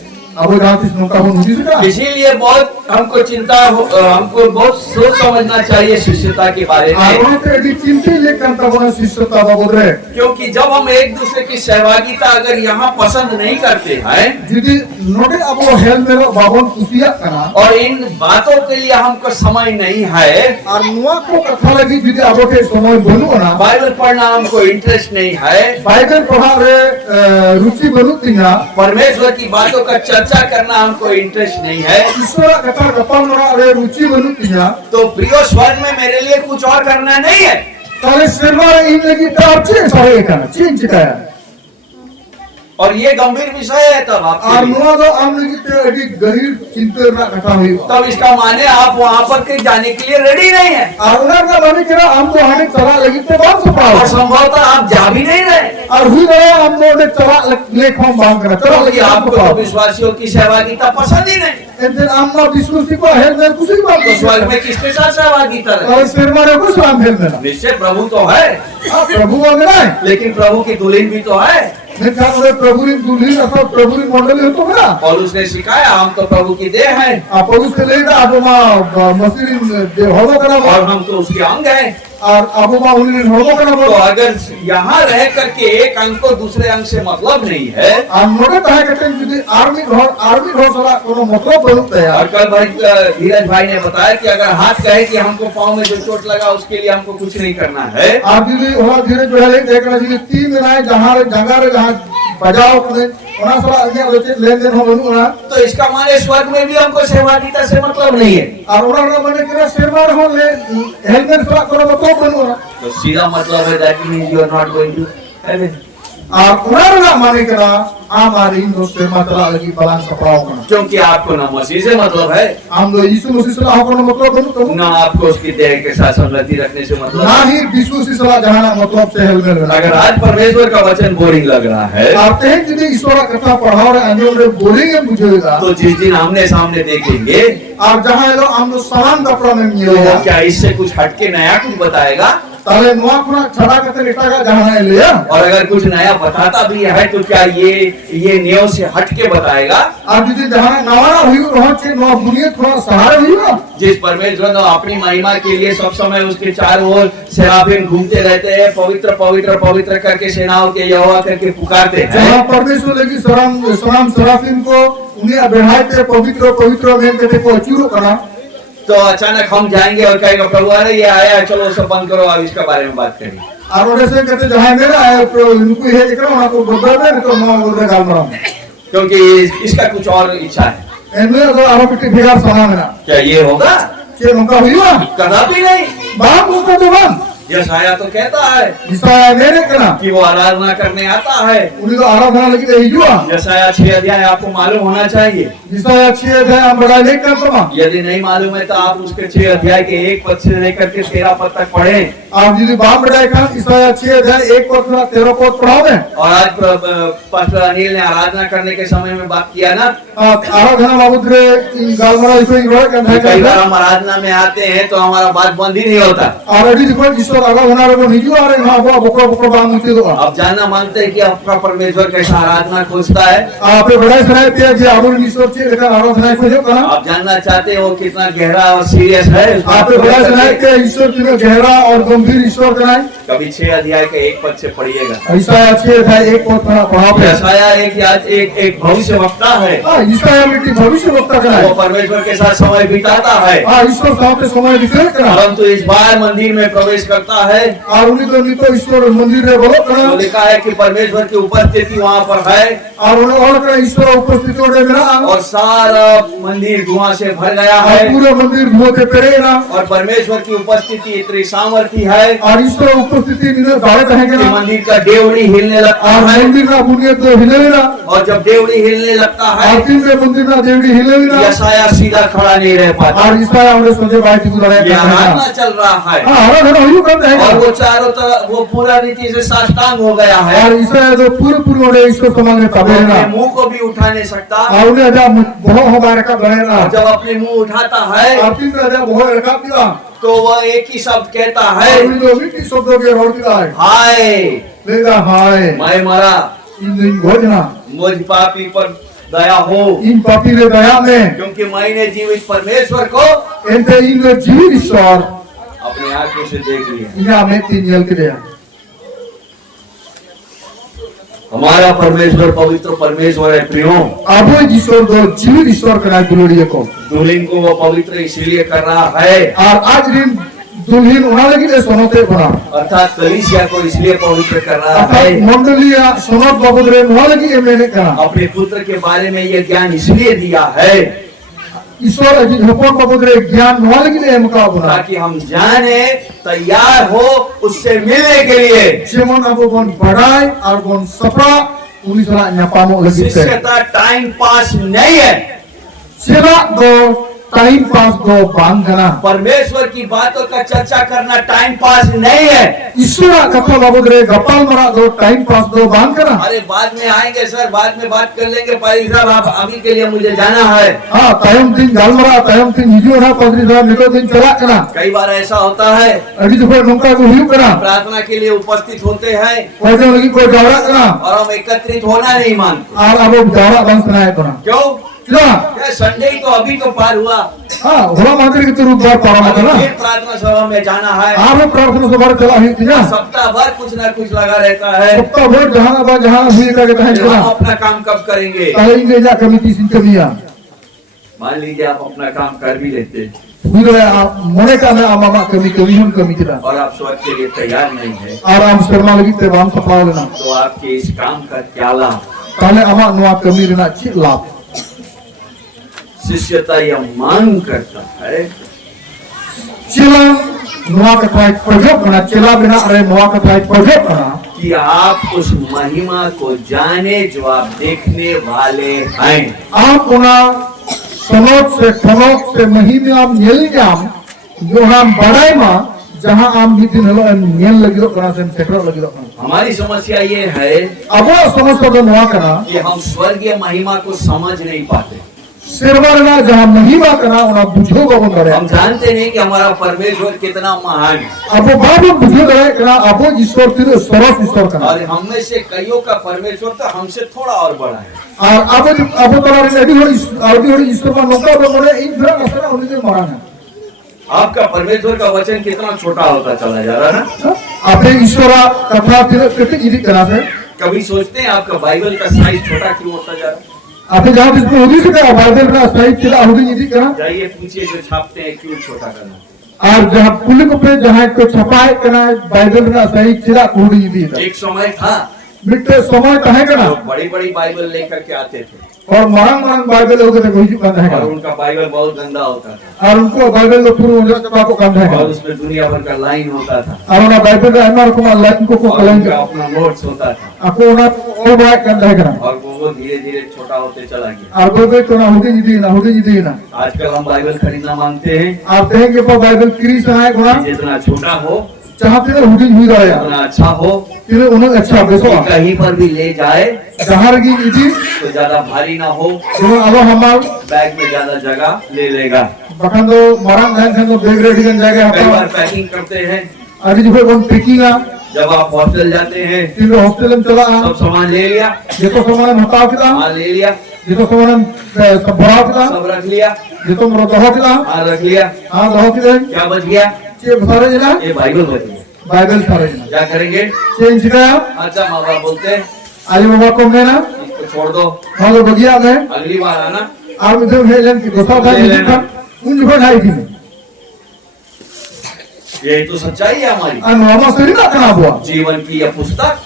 अब रात इस मौका हो नहीं सका इसीलिए बहुत हमको हमको बहुत सोच समझना चाहिए शिष्यता के बारे और में वहाँ पे यदि चिंता लेकर तब उन्हें शिष्यता बाबू रहे क्योंकि जब हम एक दूसरे की सहभागिता अगर यहाँ पसंद नहीं करते हैं यदि नोटे अब वो हेल में बाबन कुसिया करना और इन बातों के लिए हमको समय नहीं है और नुआ को कथा लगी यदि अब के समय बनू ना बाइबल पढ़ना हमको इंटरेस्ट नहीं है बाइबल पढ़ा रे रुचि बनू तीना परमेश्वर की बातों का चर्चा करना हमको इंटरेस्ट नहीं है ईश्वर कथा गप्पा मरा रे रुचि बनू तीना तो प्रियो स्वर्ग में मेरे लिए कुछ और करना नहीं है ताले सिरवा इन लगी तार चेंज सारे करना चेंज चिकाया और ये गंभीर विषय है तब और आपके लिए। नुआ तो आम लगी ते यदि गहीर चिंता ना कथा हुई तब इसका माने आप वहाँ पर कहीं जाने के लिए रेडी नहीं है और उन्हें का माने करा हम तो हमें चला लगी ते बात और सपा संभवतः आप जा भी नहीं रहे और हुई रहे हम तो उन्हें चला लेखों मांग करा चला क्योंकि लगी आपको तो विश्वासियों की सहभागिता पसंद ही नहीं एंड आम्मा विश्वासी को हेल में कुछ ही बात तो स्वर्ग में किसके साथ सहभागिता रहे और सिरवा रे को सलाम हेल में निश्चय प्रभु तो है प्रभु वगैरह है लेकिन प्रभु की दुल्हन भी तो है देखा उन्हें प्रभु री दुल्हन अथवा प्रभु री मंडली हो तो ना पौलुस ने सिखाया हम तो प्रभु की देह हैं आप पौलुस से लेगा आप मां मसीह दे होगा करा और हम तो उसके अंग हैं और आप मां उन्हें होगा करा तो अगर यहाँ रह करके एक अंग को दूसरे अंग से मतलब नहीं है और मोटे तह कहते हैं यदि आर्मी घर चला कोनो मतलब बनता है और कल भाई धीरज भाई ने बताया कि अगर हाथ कहे कि हमको पाँव में जो चोट लगा उसके लिए हमको कुछ नहीं करना है आप यदि वहाँ धीरे धीरे देखना चाहिए 3 दिन आए जहाँ जहाँ बजाओ अपने वहाँ सारा अन्य लेन देन हो बनू ना तो इसका माने स्वर्ग में भी हमको सहभागिता से मतलब नहीं है और उन्होंने मैंने कहा शेरवार हो ले हेलमेट सारा करो तो बनू ना तो सीधा मतलब है that means you are not going to heaven और उनार माने करा आमार इन दो सेमा तला लगी बलान सपाओ कना क्योंकि आपको ना मसीह से मतलब है, आम दो यीशु मसीह सला होकर मतलब बनु तो ना आपको उसकी देह के साथ संगति रखने से मतलब ना है। ही यीशु मसीह सला जहाना मतलब से हेलमेल अगर आज परमेश्वर का वचन बोरिंग लग रहा है, आते हैं जिन्हें ईश्वर का कथा पढ़ाओ रहे अंजो रे बोलेंगे मुझेगा तो जिस दिन आमने सामने देखेंगे आप जहां लो हम लोग समान कपड़ा में तो मिलेगा क्या इससे कुछ हटके नया कुछ बताएगा? ताले नुआ खुना छड़ा करते इटा का जहां है लिया और अगर कुछ नया बताता भी है तो क्या ये नियम से हटके बताएगा? आप यदि जहां नवाना हुई रहो छे नुआ बुनियाद थोड़ा सहारा हुई ना जिस परमेश्वर ने अपनी महिमा के लिए सब समय उसके चारों ओर सेराफिम घूमते रहते हैं, पवित्र पवित्र पवित्र करके सेनाओं के यहोवा करके पुकारते हैं। जहां परमेश्वर लगी सलाम सराफिन को उन्हें बढ़ाते पवित्र पवित्र में कहते को अचूरो करा तो अचानक हम जाएंगे और कहेंगे प्रभु अरे ये आया है, चलो सब बंद करो, अब इसके बारे में बात करेंगे। और वैसे कहते जहां मेरा है तो इनको है एकरा ना को बदल में तो ना बोल दे गाल मरा क्योंकि इसका कुछ और इच्छा है। एने तो आरो पिटी फिगर समा मेरा क्या ये होगा? के नौका हुई ना कदापि नहीं। बाप उसका जवान यशाया तो कहता है ईसाया मेरे करा कि वो आराधना करने आता है। उन्हें तो आराधना लगी रही जुआ यशाया 6 अध्याय आपको मालूम होना चाहिए। ईसाया 6 अध्याय हम बड़ा नहीं कर समा यदि नहीं मालूम है तो आप उसके 6 अध्याय के 1 पद से लेकर के 13 पद तक पढ़ें। आप यदि बाप बढ़ाए का ईसाया 6 अध्याय 1 पद से 13 पद पढ़ाओगे और आज पास्टर अनिल ने आराधना करने के समय में बात किया ना, आराधना बाबूद्रे गालमरा इसको इग्नोर करना है कई बार हम आराधना में आते हैं तो हमारा बात बंद ही नहीं होता। और अभी देखो ईश्वर आराधना रो निजु आ रहे हां वो बकरा बकरा बाम मुते दो आप जानना मानते हैं कि आपका परमेश्वर कैसा आराधना खोजता है? आप बड़ा सुनाए पे जे आबुर ईश्वर से लेकर आराधना खोजो करा आप जानना चाहते हो कितना गहरा और सीरियस है? आप बड़ा सुनाए पे ईश्वर की गहरा और गंभीर ईश्वर कराए कभी 6 अध्याय के 1 पद से पढ़िएगा। ईसाया 6 अध्याय 1 पद पढ़ाओ यशाया एक भविष्यवक्ता है। हां ईसाया मिट्टी भविष्य वक्ता कराए वो परमेश्वर के साथ समय बिताता है, हां ईश्वर साथ समय बिताए करा परंतु इस बार मंदिर में प्रवेश करता है और उन्हीं तो नितो ईश्वर मंदिर रे बोलो करा तो लिखा है कि परमेश्वर की उपस्थिति वहाँ पर है और उन्हें और करा ईश्वर उपस्थित हो रे मेरा और सारा मंदिर धुआं से भर गया और है पूरे मंदिर धोते पेरे ना और परमेश्वर की उपस्थिति इतनी सामर्थ्य है और ईश्वर उपस्थिति निने दावे कहेंगे कि ना मंदिर का डेवड़ी हिलने लगता और है मंदिर ना बुनियाद तो हिले ना और जब डेवड़ी हिलने लगता है और तीन में मंदिर ना देवड़ी हिले ना यशाया सीधा खड़ा नहीं रह पाता। और ईसाया हमने सोचे भाई की लड़ाई ये करना आराधना चल रहा है हां आराधना हुई करते हैं और वो चारों तरफ वो पूरा रीति से साष्टांग हो गया है, और ईसाया तो पूरे पूरे ईश्वर समांगे तबे ना अपने मुंह को भी उठा नहीं सकता और उन्हें जब बहुत हमारे का बने ना और जब अपने मुंह उठाता है और तीन में जब बहुत रखा दिया तो वह एक ही शब्द कहता है और उन लोगों की शब्दों के रोड दिया है हाय लेगा हाय मैं मरा, इन घोषणा मुझ पापी पर दया हो इन पापी रे दया में क्योंकि मैंने जीवित परमेश्वर को एंटे इन रे जीवित ईश्वर अपने आंखों से देख लिया। इन्हें हमें तीन यल के दिया हमारा परमेश्वर पवित्र परमेश्वर है प्रियो। अब ईश्वर दो जीवित ईश्वर करा दुलोड़िए को दुल्हन को वो पवित्र इसलिए कर रहा है और आज दिन दुल्हन होना लगी ले सोनोते बना अर्थात कलीसिया को इसलिए पवित्र कर रहा है मंडलिया सोनत बाबूद्रे होना लगी ये मैंने कहा अपने पुत्र के बारे में ये ज्ञान इसलिए दिया है ईश्वर अभी धपन बाबूद्रे ज्ञान होना लगी ले मुका बना ताकि हम जाने तैयार हो उससे मिलने के लिए। जेमन अब बन बढ़ाई और बन सपरा उन्हीं सला न्यापामो लगी थे शिष्यता टाइम पास नहीं है, सेवा दो टाइम पास दो बांधना परमेश्वर की बातों का चर्चा करना टाइम पास नहीं है। ईश्वर कथा बाबूद्रे गप्पल मरा दो टाइम पास दो बांधना अरे बाद में आएंगे सर, बाद में बात कर लेंगे पारी साहब, आप अभी के लिए मुझे जाना है। हाँ टाइम दिन गालमरा टाइम दिन हिजो ना पदरी साहब निको दिन चला करा कई बार ऐसा होता है अभी तो फिर नौका को हियो करा प्रार्थना के लिए उपस्थित होते हैं वैसे लगी कोई दौड़ा करा और हम एकत्रित होना नहीं मानते। और अब दौड़ा बंद कराए करा क्यों? क्या क्या संडे ही तो अभी तो पार हुआ, हाँ होला मंदिर के तो रूप बार पारा मत ना फिर प्रार्थना सभा में जाना है। आप प्रार्थना सभा चला हुई थी ना सप्ताह भर कुछ ना कुछ लगा रहता है, सप्ताह भर जहां बा जहां हुई का कहता है फिर हम करा अपना काम कब करेंगे? ताले इंग्लिश कमिटी सिंह कमिया मान लीजिए आप अपना काम कर भी लेते हुई आप मने का ना मामा कमी कमी हम कमी करा और आप स्वर्ग के लिए तैयार नहीं है और हम शर्मा लगी ते हम सफा लेना तो आपके इस काम का क्या लाभ? ताले अमा नुआ कमी रहना ची लाभ शिष्यता यह मांग करता है चिला नुआ का ट्राई प्रोजेक्ट बना चिला बिना अरे नुआ का ट्राई प्रोजेक्ट बना कि कि आप उस महिमा को जाने जो आप देखने वाले हैं। आप उना सनोक से ठनोक से महिमाम nyelnyam जोहाम बड़ाई मा जहां आम मिदिन hello nyel lagi do kana sem sekro lagi do kana हमारी समस्या ये है abo समस्या तो नवा kana कि हम स्वर्गीय महिमा को समझ नहीं पाते। शेरवारना जहां महिमा kana उना बुझो गबन करे हम जानते नहीं कि हमारा परमेश्वर कितना महान है abo बाबू बुझो करे kana abo ईश्वर तिरे सरस ईश्वर kana और हम में से कईयों का परमेश्वर तो हमसे थोड़ा और बड़ा है। और abo तोरा एडी होड़ी ईश्वर का नोका बने इन भरा असरा उनी के मरान है। आपका परमेश्वर का वचन कितना छोटा होता चला जा रहा है ना। आपने ईश्वरा कथा तिरे कितनी इदी करा से कभी सोचते हैं आपका बाइबल का साइज छोटा क्यों होता जा रहा है? आपने जहां इसको होदी से का बाइबल का साइज तिरा होदी इदी करा जाइए पूछिए जो छापते हैं क्यों छोटा करना। और जहां पुलिस पे जहां को छपाए कना बाइबल का साइज तिरा होदी इदी एक समय था मिट्टे समय कहे कना लोग बड़ी बड़ी बाइबल लेकर के आते थे और मरंग बाइबल हो गए कोई बंद है और उनका बाइबल बहुत गंदा होता था और उनको बाइबल को पूरा उनका चपा को काम है और उसमें दुनिया भर का लाइन होता था और उना बाइबल का हमार को लाइन को और लाइन उनका अपना नोट्स होता था आपको उना और बाय कर है कना और वो धीरे धीरे छोटा होते चला गया। और कोई तो ना होदी इदी ना आजकल हम बाइबल खरीदना मांगते हैं, आप कहेंगे पर बाइबल क्रीस है गुना जितना छोटा हो चाहते हैं होदी हुई रहा है उतना अच्छा हो, फिर उन्हें अच्छा बेसो कहीं पर भी ले जाए जहार की इदी तो ज्यादा भारी ना हो, तो अब हमार बैग में ज्यादा जगह ले लेगा। बखन तो मरंग है तो बैग रेडी कर जाएगा कई बार हम पैकिंग करते हैं, आगे जो कोई पैकिंग आ जब आप हॉस्टल जाते हैं फिर हॉस्टल में चला सब सामान ले लिया, ये तो सामान हटाओ किता हाँ ले लिया, ये तो सामान सब भराओ किता सब रख लिया, ये तो मरो दहो किता हाँ रख लिया, हां दहो किता क्या बच गया? ये सारे जना ये बाइबल बच गया। बाइबल सारे जना क्या करेंगे? चेंज किया अच्छा माँ बाप बोलते हैं आज बाबा को मैं ना इसको छोड़ दो, हां तो बगिया में अगली बार आना। आप इधर भेजन की दोसा था उन जो ढाई थी ये तो सच्चाई है हमारी। और मामा से ना कना हुआ जीवन की यह पुस्तक,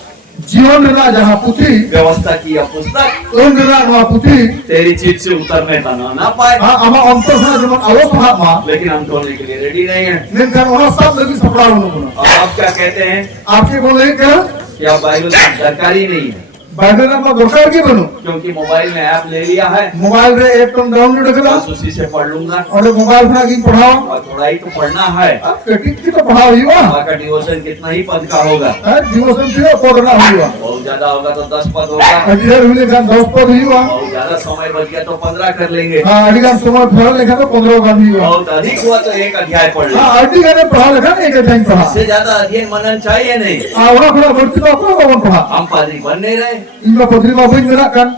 जीवन ना जहां पुथी व्यवस्था की यह पुस्तक उन ना ना पुथी तेरी चीज से उतरने का ना पाए, हां आमा अंतर था जब अवस्था मा लेकिन हम तोड़ने के लिए रेडी नहीं है। नहीं कर और सब लगी सपड़ा उन्होंने और आप क्या कहते हैं आपके बोले क्या कि आप बाइबल की जानकारी नहीं है बाइबल का दरकार की बनो क्योंकि मोबाइल में ऐप ले लिया है, मोबाइल रे ऐप तुम डाउनलोड करा बस उसी से पढ़ लूंगा और मोबाइल में की पढ़ाओ और थोड़ा ही तो पढ़ना है। अब कटिंग की तो पढ़ाओ ही हुआ आपका डिवोशन कितना ही पद का होगा, डिवोशन से पढ़ना हुआ बहुत ज्यादा होगा तो 10 पद होगा, अडियर हुए का 10 पद ही हुआ बहुत ज्यादा समय बच गया तो 15 कर लेंगे, हां अडिगा समय पढ़ा लिखा तो 15 का भी हुआ बहुत अधिक हुआ तो एक अध्याय पढ़ लेंगे। हां अडिगा ने पढ़ा लिखा एक टाइम पढ़ा इससे ज्यादा अध्ययन मनन चाहिए नहीं, आवड़ा थोड़ा बढ़ती तो अपना कौन पढ़ा हम पादरी बन नहीं रहे। इनका पथरी बाबू मेरा कान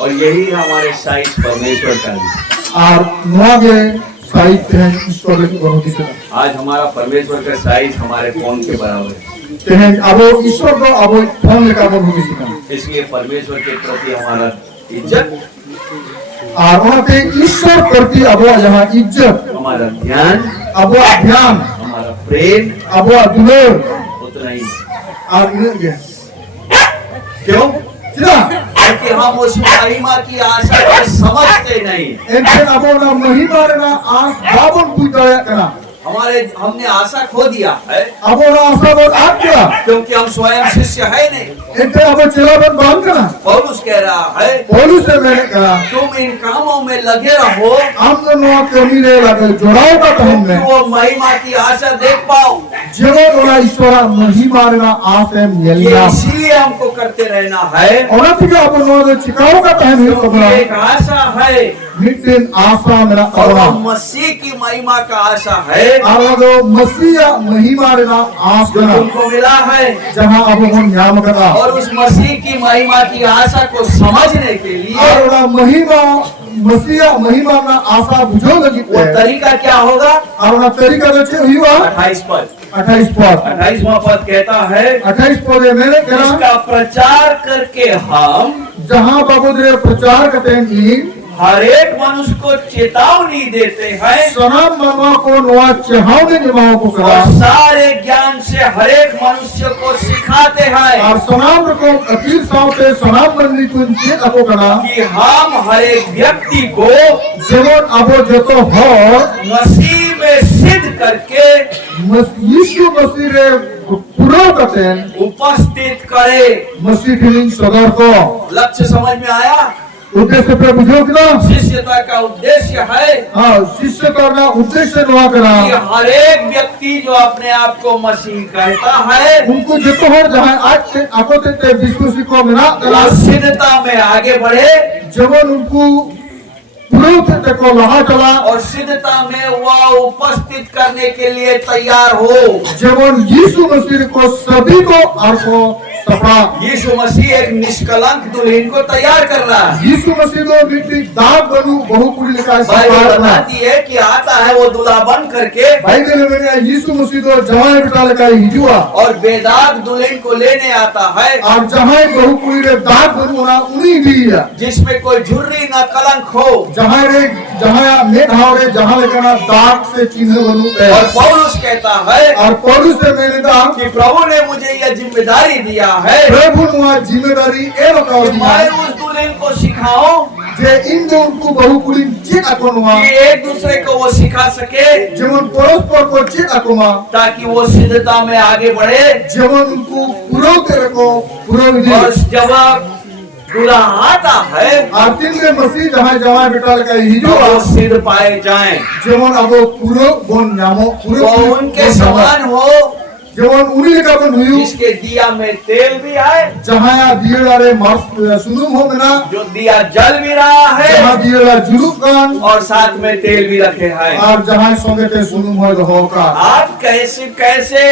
और यही हमारे साइज परमेश्वर का भी। और नवागे साहित्य है ईश्वर की बहुत ही आज हमारा परमेश्वर का साइज हमारे फोन के बराबर है, ते हैं अब ईश्वर को अब फोन लेकर अब होगी सीखा इसलिए परमेश्वर के प्रति हमारा इज्जत, और वहाँ पे ईश्वर प्रति अब यहाँ इज्जत हमारा ध्यान, अब ध्यान हमारा प्रेम अब दुलर उतना ही। और इन्हें क्यों? क्या क्योंकि हम उस महिमा की आशा को समझते नहीं। इनसे अब ना महिमा ना आज बाबन पूजा करना हमने आशा खो दिया है अब ना आशा बहुत आप क्या क्योंकि हम स्वयं शिष्य है नहीं। इनसे अब चला बन बांध करना पौलुस कह रहा है पुलिस से मैंने कहा तुम इन कामों में लगे रहो, हम दोनों कमी नहीं लगे जोड़ाओ का तो हमने वो महिमा की आशा देख पाओ। जगत वाला ईश्वर महिमा ना आसे ये मिलना इसीलिए हमको करते रहना है और अब क्या अपन लोग चिकाओ का टाइम है क्योंकि एक आशा है मिटिन आशा मेरा और और वो मसीह की महिमा का आशा है आवाज़ो मसीहा महिमा रे ना आस जो करा तुमको मिला है। जहां अब हम नाम करा और उस मसीह की महिमा की आशा को समझने के लिए और ना महिमा मसीहा महिमा ना आशा बुझो लगी वो तरीका क्या होगा? और ना तरीका जो हुआ 28 पद 28 पद 28वां पद कहता है 28 पद है मैंने कहा इसका प्रचार करके हम जहां बाबू रे प्रचार करते हैं हर एक मनुष्य को चेतावनी देते हैं सनाम मनवा को नवा चहावने निभाव को करा और सारे ज्ञान से हर एक मनुष्य को सिखाते हैं और सनाम को अकील साउते सनाम मंदिर को चेत को करा कि हम हर एक व्यक्ति को जेवन अबो जतो हो मसीह में सिद्ध करके यीशु मसीह रे पूरा कतेन उपस्थित करे। मसीह ठिलिंग सदर को लक्ष्य समझ में आया? उद्देश्य पे बुझो किना शिष्यता का उद्देश्य है हाँ शिष्य करना उद्देश्य नवा कि करा हर एक व्यक्ति जो अपने आप को मसीह कहता है उनको जितो हर जहां आज से आपो ते विश्वासी को मिला वो सिद्धता में आगे बढ़े जवन उनको पूरा ते को लहा चला और सिद्धता में वह उपस्थित करने के लिए तैयार हो। जवन यीशु मसीह को सभी को आरको सपा यीशु मसीह एक निष्कलंक दुल्हन को तैयार कर रहा है। यीशु मसीह को मिट्टी दाग बनू बहुकुड़ी लिखा है बाइबल बताती है कि आता है वो दूल्हा बन करके बाइबल में यीशु मसीह को जवान बिठा लगा हिजुआ और बेदाग दुल्हन को लेने आता है और जहां बहुकुड़ी रे दाग बनू ना उन्हीं भी है जिसमें कोई झुर्री न कलंक हो। जहां मेघ हावरे जहां लेकर दाग से चिन्ह बनू और पौलुस कहता है और पौलुस से मैंने कहा कि प्रभु ने मुझे यह जिम्मेदारी दिया है प्रभु ने जिम्मेदारी ए बताओ कि मैं उस दुल्हन को सिखाऊं जे इन जो उनको बहुकुड़ी चित अकोनुआ कि एक दूसरे को वो सिखा सके जवन परस्पर को चित अकोमा ताकि वो सिद्धता में आगे बढ़े। जवन उनको पूरा करे को पूरा विधि और जब दूल्हा आता है आतिन में मसीह जहां जवां बेटा लगा तो हिजो वो सिद्ध पाए जाएं, जवन अब पूरा बोन नामो पूरा वो उनके समान हो जवन उन्हीं का बन हुई जिसके दिया में तेल भी आए, जहां दिए वाले मार्स सुनुम हो बिना जो दिया जल भी रहा है जहां दिए वाला जुलूक कान और साथ में तेल भी रखे हैं। और जहां संगे ते सुनुम हो रहो का आप कैसे कैसे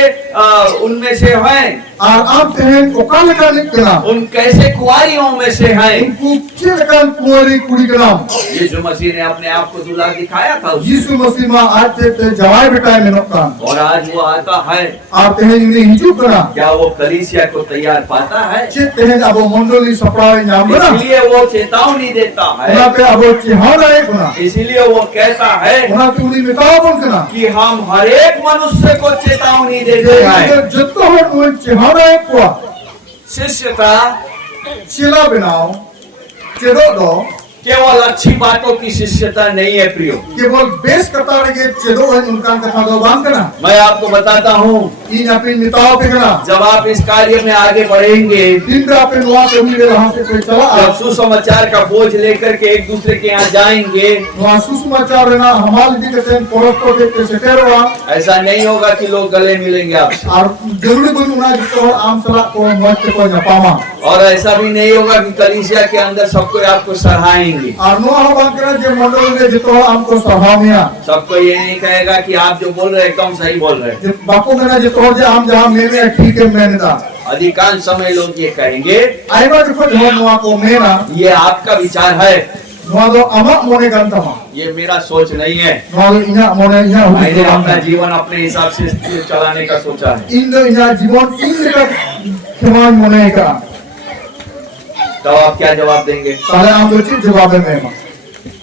उनमें से हैं? और आप कहन ओकाल का निकला उन कैसे कुंवारियों में से हैं? उनको चिलकन कुंवारी कुड़ी का नाम यीशु मसीह ने अपने आप को दूल्हा दिखाया था उसको। यीशु मसीह में आज ते जवाई बेटा में नकान और आज वो आता है, आप कहन इन्हें हिजू करा क्या वो कलीसिया को तैयार पाता है? चित कहन अब मंडली सपड़ावे नाम बना इसलिए वो चेतावनी देता उना है, पे अब चिहाना है कुना इसलिए वो कहता है उना पे उन्हीं मिताव बन कना कि हम हर एक मनुष्य को चेतावनी देते हैं। जितना हो वो चिहाना है को शिष्यता चिला बनाओ चिरो दो केवल अच्छी बातों की शिष्यता नहीं है प्रियो। केवल बेस करता रहे चिरो है उनका कथा दो बांध करना मैं आपको बताता हूँ, इन अपनी मिताव पे करना जब आप इस कार्य में आगे बढ़ेंगे, दिन पे अपने नुआ पे हुई वहां से कोई चला जब सुसमाचार का बोझ लेकर के एक दूसरे के यहाँ जाएंगे, वहां सुसमाचार रहना हमारे दी के पड़ोस को देखते से तेरवा ऐसा नहीं होगा कि लोग गले मिलेंगे आपसे। और जरूरी कोई उना जिसको आम सलाह को मत के कोई न पामा और ऐसा भी नहीं होगा कि कलीसिया के अंदर सबको आपको सराहेंगे। और नो हम बात करें जो मंडल में जितो हमको सराहनिया सबको ये नहीं कहेगा कि आप जो बोल रहे हैं एकदम सही बोल रहे हैं। बापू मेरा जितो जे हम जहां मैंने ठीक है मैंने दा अधिकांश समय लोग ये कहेंगे, आइबा जो नुआ को मेरा ये आपका विचार है, नुआ दो अमा मोने गंता मा ये मेरा सोच नहीं है। नुआ दो इना मोने इना मैंने अपना जीवन अपने हिसाब से चलाने का सोचा है। इन दो इना जीवन इन का खमान मोने का तो आप क्या जवाब देंगे? ताले हम दो चीज जवाब में मा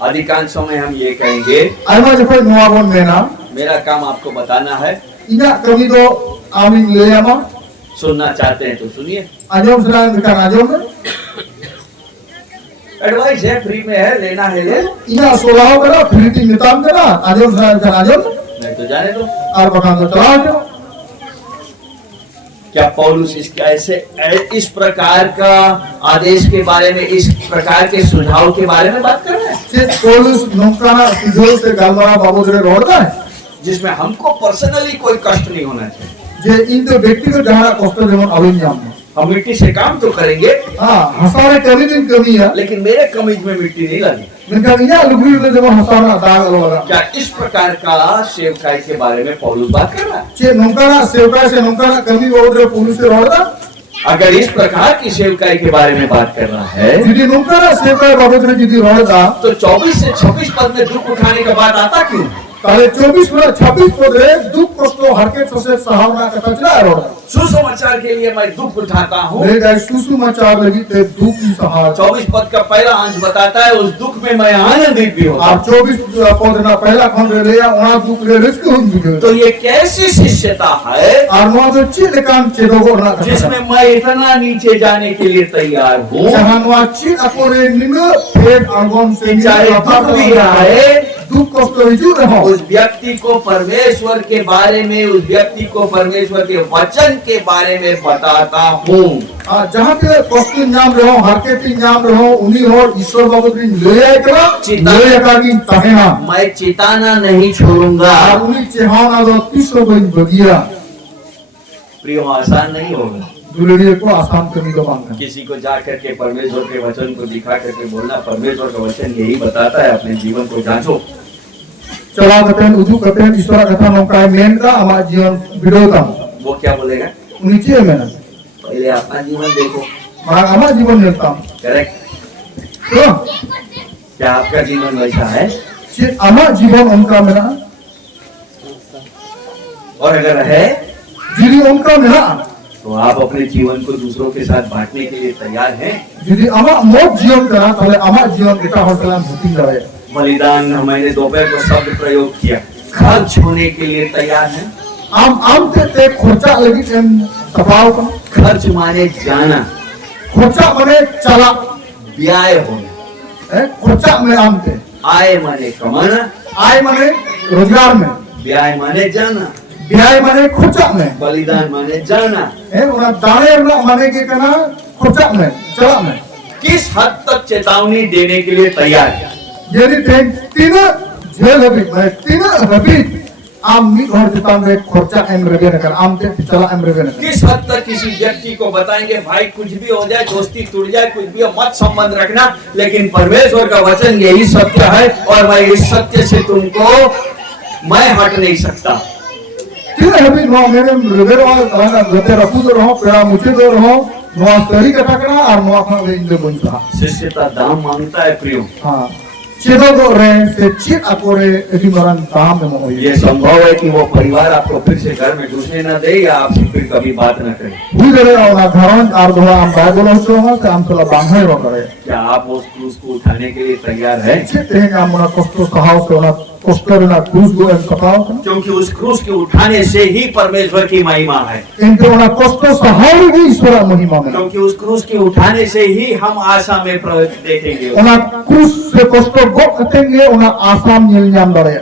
अधिकांश समय हम ये कहेंगे, आइबा जो नुआ बोन मेना मेरा काम आपको बताना है, इना कभी दो आमिन ले आमा सुनना चाहते हैं तो सुनिए। आजम सलाम दिखा आजम एडवाइस है, फ्री में है, लेना है ले, इना सोलाव करा फिर निताम करा आजम सलाम दिखा आजम नहीं तो जाने दो। और बखान तो चला दो क्या पौलुस इस प्रकार का आदेश के बारे में, इस प्रकार के सुझाव के बारे में बात कर रहे हैं से पौलुस नौकाना सीधो से गालवारा बाबूजरे रोड़ता है जिसमें हमको पर्सनली कोई कष्ट नहीं होना चाहिए। जे इन तो व्यक्तिगत जहां कष्ट जेमन अविन्याम हम मिट्टी से काम तो करेंगे, हां हसारे कमी दिन कमी है लेकिन मेरे कमीज में मिट्टी नहीं लगी। इनका इना लुगरी ले जेमन हसारा दाग लगा क्या इस प्रकार का सेवकाई के बारे में पौलुस बात कर रहा है? जे नौकाना सेवका से नौकाना कमी बाबूजरे पौलुस से रोड़ता अगर इस प्रकार की सेवकाई के बारे में बात कर रहा है यदि नौकाना सेवका बाबूजरे यदि रोड़ता तो 24 से 26 पद में दुख उठाने का बात आता क्यों? ताले 24 में 26 पद रे दुख कष्ट हरके से सहावना कथा चला रोड़ता सुसमाचार के लिए मैं दुख उठाता हूँ। रे गाइस सुसमाचार लगी ते दुख की सहार 24 पद का पहला अंश बताता है उस दुख में मैं आनंदित भी होता आप 24 पद ना पहला खंड ले या वहां दुख रे रिस्क हो हूँ। तो ये कैसी शिष्यता है और वहां जो चिल काम चेदो ना जिसमें मैं इतना नीचे जाने के लिए तैयार हूँ, जहां वहां चिल अकोरे निम फेड आगम से चाहे दुख भी आए, दुख कष्ट हिजुग रहो उस व्यक्ति को परमेश्वर के बारे में, उस व्यक्ति को परमेश्वर के वचन के बारे में बताता हूँ। जहाँ पे कष्ट नाम रहो हारकेटी नाम रहो उन्हीं और ईश्वर बाबू की ले आएगा ले आएगा कि तहेना मैं चिताना नहीं छोड़ूंगा। और उन्हीं चेहाना दो तीसरो बन बगिया प्रियो, आसान नहीं होगा दुलड़िए को आसान करनी दो मांगना किसी को जा करके परमेश्वर के वचन को दिखा करके बोलना परमेश्वर का वचन यही बताता है, अपने जीवन को जांचो। चला कतेन उदू कतेन ईश्वर कथा नौका मेन का हमारा जीवन विरोधा वो क्या बोलेगा? नीचे में ना पहले अपना जीवन देखो। हमारा जीवन मिलता करेक्ट। तो क्या आपका जीवन वैसा है? हमारा जीवन उनका मेरा और अगर है जीवी उनका मेरा तो आप अपने जीवन को दूसरों के साथ बांटने के लिए तैयार हैं? यदि हमारा मोट जीवन करा ताले हमारा जीवन कितना हौसला भूति लगे बलिदान मैंने दोपहर को शब्द प्रयोग किया, खर्च होने के लिए तैयार हैं? आम ते खर्चा लगी सफाव का खर्च माने जाना, खर्चा माने चला व्यय होना, खर्चा में आम ते आय माने कमाना, आय माने रोजगार में व्यय माने जाना, व्यय माने खर्चा में बलिदान माने जाना। उना दाने माने के कना खर्चा में चला में किस हद तक चेतावनी देने के लिए तैयार है? यदि तीन जेल हबी मैं तीन हबी आम मी घर जितान रे खर्चा एम रेबे न कर आम ते चला एम रेबे न कर किस हद तक किसी व्यक्ति को बताएंगे भाई कुछ भी हो जाए, दोस्ती टूट जाए, कुछ भी हो, मत संबंध रखना, लेकिन परमेश्वर का वचन यही सत्य है और मैं इस सत्य से तुमको मैं हट नहीं सकता। तीन हबी नो मेरे रेबे रो अलग गते रखू दो रहो पेड़ा मुचे दो रहो नो सरी कथा करा और नो खा वे इंदे बनता शिष्यता दाम मांगता है प्रियो। हां चेदो दो रे से चित अकोरे एदी मरन दाम में हो ये संभव है कि वो परिवार आपको फिर से घर में घुसने न दे या आपसे फिर कभी बात न करे। हुई करे और ना धरन और दो हम बाइबल हो तो हम काम चला बांधे रो करे क्या आप उस क्रूस को उठाने के लिए तैयार हैं? चिते हैं हम ना कष्ट सहाव से ना कष्ट ना क्रूस को एम कपाव क्योंकि उस क्रूस के उठाने से ही परमेश्वर की महिमा है। इनके ना कष्ट सहाव ही ईश्वर महिमा में क्योंकि उस क्रूस के उठाने से ही हम आशा में प्रवेश देखेंगे। उना क्रूस से कष्ट गो कतेंगे उना आसाम नील नाम दरे